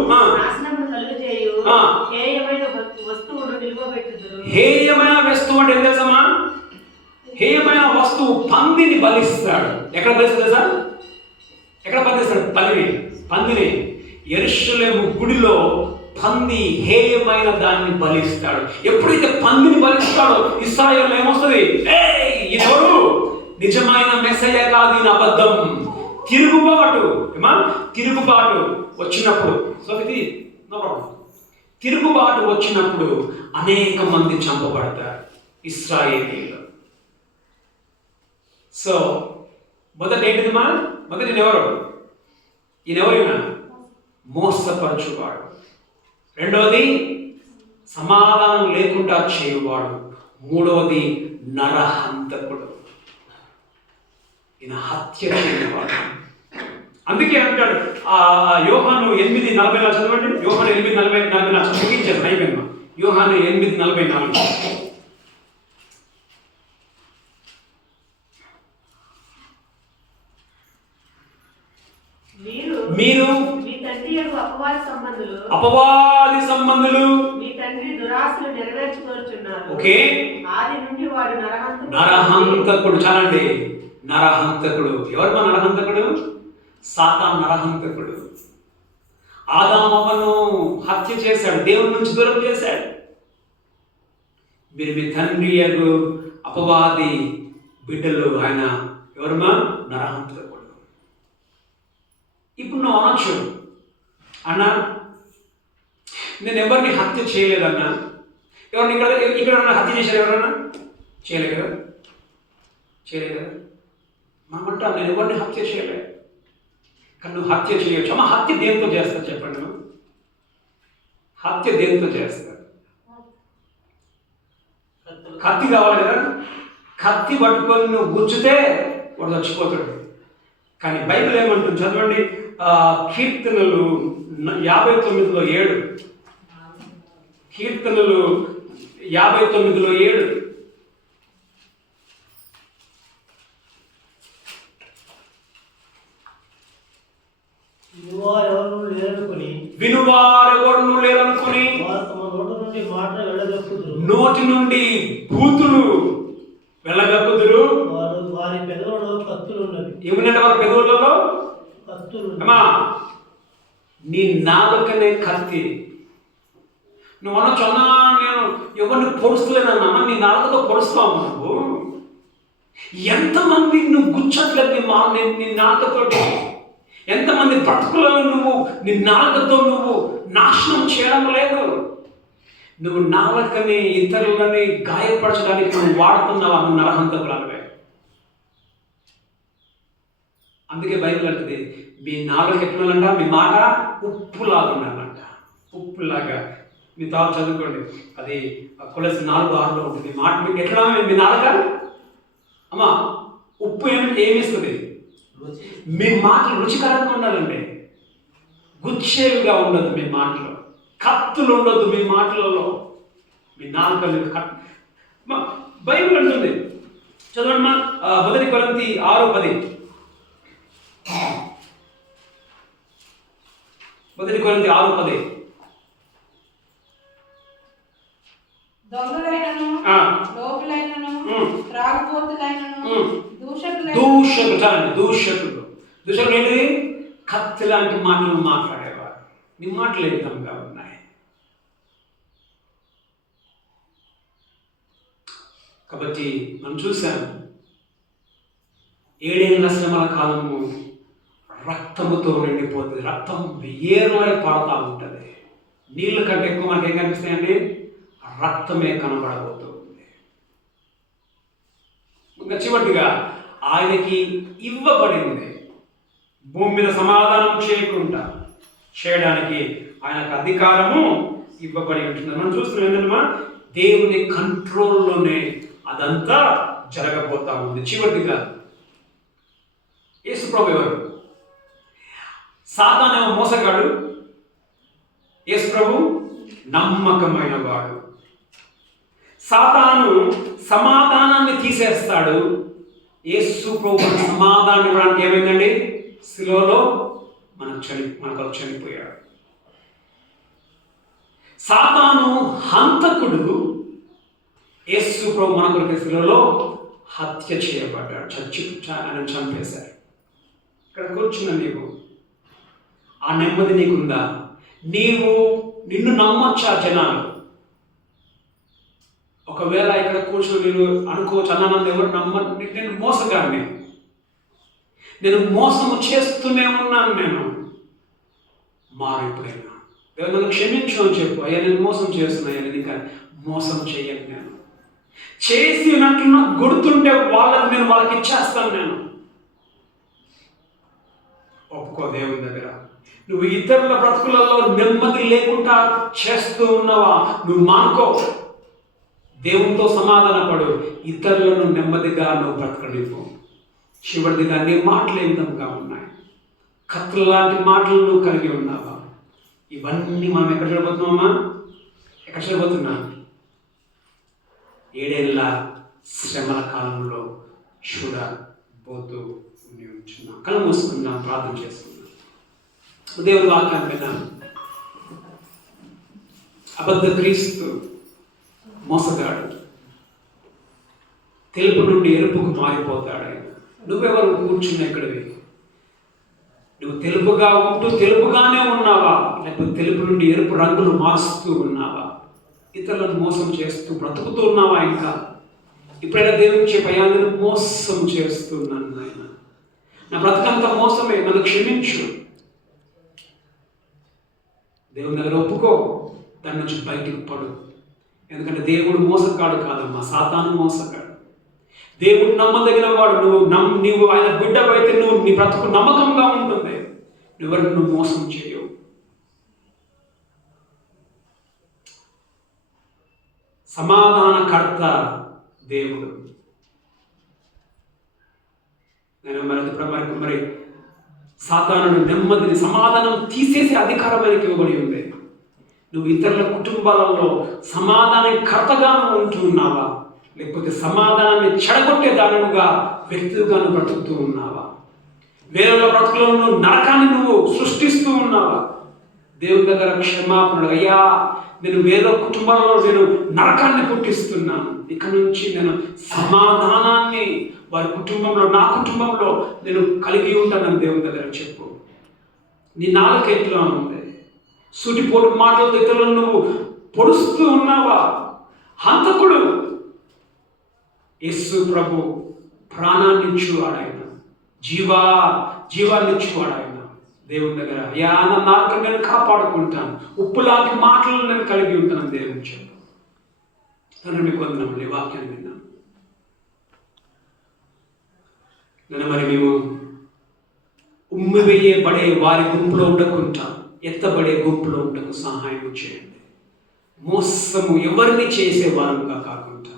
హేయమైన వస్తువు అంటే ఏం తెలుసమ్మా? హేయమైన వస్తువు పందిని బలిస్తాడు. ఎక్కడ బలిస్తాడు సార్? ఎక్కడ బలిస్తాడు? పందిని యెరూషలేము గుడిలో పంది హేయమైన దాన్ని బలిస్తాడు. ఎప్పుడైతే పందిని బలిస్తాడో ఇశ్రాయేలులో ఏమొస్తుంది? ఎవరు నిజమైన మెస్సయ్య కాదు, ఈయన అబద్ధం. తిరుగుబాటు వచ్చినప్పుడు తిరుగుబాటు వచ్చినప్పుడు అనేక మంది చంపబడతారు ఇశ్రాయేలీయులు. సో మొదటి ఏంటిదిమా? మొదటి ఈయనెవరైనా మోసపరచువాడు. రెండవది సమాధానం లేకుండా చేయువాడు. మూడవది నరహంతకుడు. ఈయన హత్య చేయవాడు. అందుకే అంటాడు యోహాను 8:44 చదవండి. యోహాను 8:44 ముగించారు అయిపోయింది. యోహాను 8:44. మీరు మీ తండ్రి యొక్క అపవాది సంబంధులు మీ తండ్రి దురాశలు నెరవేర్చుకోరుచున్నారు. ఓకే, ఆది నుండి వాడు నరహంతకుడు. చాలండి, నరహంతకుడు. ఎవరు నరహంతకుడు? సాతాను నరహంతకుడు. ఆదామవ్వను హత్య చేశాడు, దేవుడి నుంచి దూరం చేశాడు. మీరు మీ తండ్రి అపవాది బిడ్డలు. ఆయన ఎవరమ్మా? నరహంతకుడు. ఇప్పుడు నువ్వు అనొచ్చు, అన్నా నేను ఎవరిని హత్య చేయలేదన్నా. ఎవరిని ఇక్కడ హత్య చేశారు? ఎవరన్నా చేయలే కదా, చేయలేదు కదా. మనం అంటాం నేను ఎవరిని హత్య చేయలేదు. కానీ నువ్వు హత్య చేయొచ్చు. అమ్మ, హత్య దేంతో చేస్తారు చెప్పండి? నువ్వు హత్య దేంతో చేస్తారు? కత్తి కావాలి కదా. కత్తి పట్టుకొని నువ్వు గుచ్చితే వాడు చచ్చిపోతాడు. కానీ బైబిల్ ఏమంటుంది చదవండి. కీర్తనలు 59:7. కీర్తనలు 59:7. వినువారెవరు లేరనుకుని నోటి నుండి బూతులు వెళ్ళగక్కుదురు. వారి పెదవులలో కత్తులు ఉన్నవి. ఏమన్నాడు? వారి పెదవులలో కత్తులు. అమ్మా, నీ నాలుకనే కత్తి. నువ్వు అనొచ్చు, అన్నా నేను ఎవరిని పొడుస్తలేనన్నా. నీ నాలుకతో పొడుస్తావు నువ్వు. ఎంతమంది నువ్వు గుచ్చట్లేదు నీ నాలుకతోటి. ఎంతమంది బ్రతుకులను నువ్వు నీ నాలుకతో నువ్వు నాశనం చేయడం లేదు. నువ్వు నాలుకని ఇతరులని గాయపరచడానికి నువ్వు వాడుతున్నావా? నువ్వు నరహంతకులవే. అందుకే బైబిల్ అంటుంది, మీ నాలుక ఎట్లుందంట? మీ మాట ఉప్పులాగా ఉండాలంట. ఉప్పులాగా. మీ తాను చదువుకోండి, అది కొలసి 4:6 ఉంటుంది. మాట మీకు ఎట్లా? మీ నాలుక అమ్మా ఉప్పు ఏమిస్తుంది? మీ మాటలు రుచికరంగా ఉండాలండి. గుచ్చేవిగా ఉండదు మీ మాటలో. కత్తులు ఉండొద్దు మీ మాటలలో. మీ నాలుకలు బైబిల్ అంటుంది చదవమ్మా. 1 కొరింథీ 6:10. 1 కొరింథీ 6:10. దొంగలైనను లోపులైనను త్రాగుబోతులైనను దూషకులు. చాలండి, దూషకులు. దూషకులు ఏంటిది? కత్తి లాంటి మాటలు మాట్లాడేవారు. నీ మాటలు ఏ విధంగా ఉన్నాయి? కాబట్టి మనం చూసాం 7 ఏళ్ల శ్రమల కాలము రక్తముతో నిండిపోతుంది. రక్తం ఏర్లై పడతా ఉంటుంది. నీళ్ళ కంటే ఎక్కువ మనకి ఏం కనిపిస్తాయండి? రక్తమే కనబడబోతుంది. ఇంకా చివరిగా ఆయనకి ఇవ్వబడింది భూమి మీద సమాధానం చేయడానికి ఆయనకు అధికారము ఇవ్వబడి ఉంటుంది. మనం చూస్తున్నాం ఏంటంటే దేవుని కంట్రోల్లోనే అదంతా జరగబోతా ఉంది. చివరిగా యేసు ప్రభు ఎవరు? సాతానేమో మోసగాడు, యేసు ప్రభు నమ్మకమైన వాడు. సాతాను సమాధానాన్ని తీసేస్తాడు. యేసు ప్రభు సమాధానం ఇవ్వడానికి ఏమైందండి? శిలువలో మనకు చనిపోయాడు. సాతాను హంతకుడు, యేసు ప్రభు మన కొరకు శిలువలో హత్య చేయబడ్డాడు. ఆయన చంపేశారు. ఇక్కడ కూర్చున్న నీవు ఆ నెమ్మది నీకుందా? నిన్ను నమ్మొచ్చా జనాలు? ఒకవేళ ఇక్కడ కూర్చొని నేను అనుకోవచ్చు, అన్న నన్ను ఎవరు నేను మోసగాడిని, నేను మోసము చేస్తూనే ఉన్నాను, నేను మారిపోయినా, నన్ను క్షమించు అని చెప్పు. అయ్యా నేను మోసం చేస్తున్నాయా, నేను ఇంకా మోసం చేయను. నేను చేసినట్లు నాకు గుర్తుంటే వాళ్ళకి ఇచ్చేస్తాను. నేను ఒప్పుకో దేవుని దగ్గర. నువ్వు ఇతరుల బ్రతుకులలో నెమ్మది లేకుండా చేస్తూ ఉన్నావా? నువ్వు మానుకో. దేవునితో సమాధానపడు, ఇతరులను నెమ్మదిగా నువ్వు బ్రతకనివ్వు. చివరిదిగా నీ మాటలు ఏ విధంగా ఉన్నాయి? కత్తుల లాంటి మాటలు నువ్వు కలిగి ఉన్నావా? ఇవన్నీ మనం ఎక్కడ చూడబోతున్నామా? ఎక్కడ చూడబోతున్నాం? 7 ఏళ్ల శ్రమల కాలంలో చూడబోతూ ఉంటున్నాం. కళ్ళు మూసుకుందాం, ప్రార్థన చేసుకుందాం. దేవుని వాక్యాన్ని విన్నాం. అబద్ధ క్రీస్తు మోసగాడు, తెలుపు నుండి ఎరుపుకు మారిపోతాడు ఆయన. నువ్వెవరు కూర్చున్న ఇక్కడివి? నువ్వు తెలుపుగా ఉంటూ తెలుపుగానే ఉన్నావా, లేకపోతే తెలుపు నుండి ఎరుపు రంగులు మారుస్తూ ఉన్నావా? ఇతరులను మోసం చేస్తూ బ్రతుకుతూ ఉన్నావా? ఇంకా ఇప్పుడైనా దేవుని చెప్పయ్యా, నేను మోసం చేస్తున్నాను నాయన, నా బ్రతకంతా మోసమే, నన్ను క్షమించు. దేవుని దగ్గర ఒప్పుకో, దాని నుంచి బయటికి పడు. ఎందుకంటే దేవుడు మోసగాడు కాదమ్మా, సాతాను మోసగాడు. దేవుడు నమ్మదగిన వాడు. నువ్వు ఆయన బిడ్డవైతే నువ్వు నీ బ్రతుకు నమ్మకంగా ఉంటుంది. నువ్వెవరికి నువ్వు మోసం చేయవు. సమాధానకర్త దేవుడు. నేను మరి సాతాను నెమ్మదిని సమాధానం తీసేసే అధికారం ఆయనకి ఇవ్వబడి ఉంది. నువ్వు ఇతరుల కుటుంబాలలో సమాధానకర్తగా ఉంటూ ఉన్నావా, లేకపోతే సమాధానాన్ని చెడగొట్టే దానిగా వ్యక్తిగాను బ్రతుకుతూ ఉన్నావా? వేరే బ్రతుకులో నువ్వు నరకాన్ని నువ్వు సృష్టిస్తూ ఉన్నావా? దేవుని దగ్గర క్షమాపణ, అయ్యా నేను వేరే కుటుంబాలలో నేను నరకాన్ని పుట్టిస్తున్నాను, ఇక నుంచి నేను సమాధానాన్ని వారి కుటుంబంలో, నా కుటుంబంలో నేను కలిగి ఉంటానని దేవుని దగ్గర చెప్పు. నీ నాలుక ఎట్లా ఉంది? సూటిపోటు మాటలతో ఇతరులను నువ్వు పొడుస్తూ ఉన్నావా? హంతకుడు యేసు ప్రభు ప్రాణాన్ని ఇచ్చువాడు ఆయన, జీవాన్ని ఇచ్చువాడు ఆయన. దేవుని దగ్గర అయ్యా నా నాలుకను నేను కాపాడుకుంటాను, ఉప్పు లాంటి మాటలను నేను కలిగి ఉంటాను దేవుని చెప్పు. తండ్రి మీకు వందనములు, వాక్యాన్ని విన్నాను. నేను మరి మేము ఉమ్మివేయబడే వారి గుంపులో ఉండకుండా ఎత్తబడే గుంపులో ఉండకు సహాయం చేయండి. మోసము ఎవరిని చేసే వారంగా కాకుండా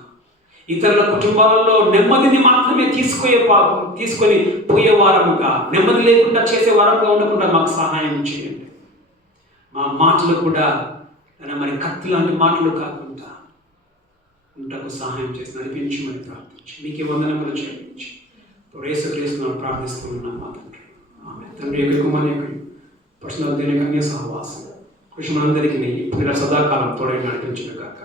ఇతరుల కుటుంబాలలో నెమ్మదిని మాత్రమే తీసుకొని పోయే వారముగా, నెమ్మది లేకుండా చేసే వారంగా ఉండకుండా మాకు సహాయం చేయండి. మా మాటలు కూడా మరి కత్తి లాంటి మాటలు కాకుండా ఉండకు సహాయం చేసి నడిపించమని ప్రార్థించి మీకే వందనములు చెల్లించి యేసుక్రీస్తును ప్రార్థిస్తూ ఉన్నాం మా తండ్రి. ఆమె తండ్రి యొక్క కుమారుని యొక్క పరిశుద్ధ కన్య సహవాసం కృష్ణులందరికీ ఇప్పుడు సదాకాలం తోడై నడిపించును గాక.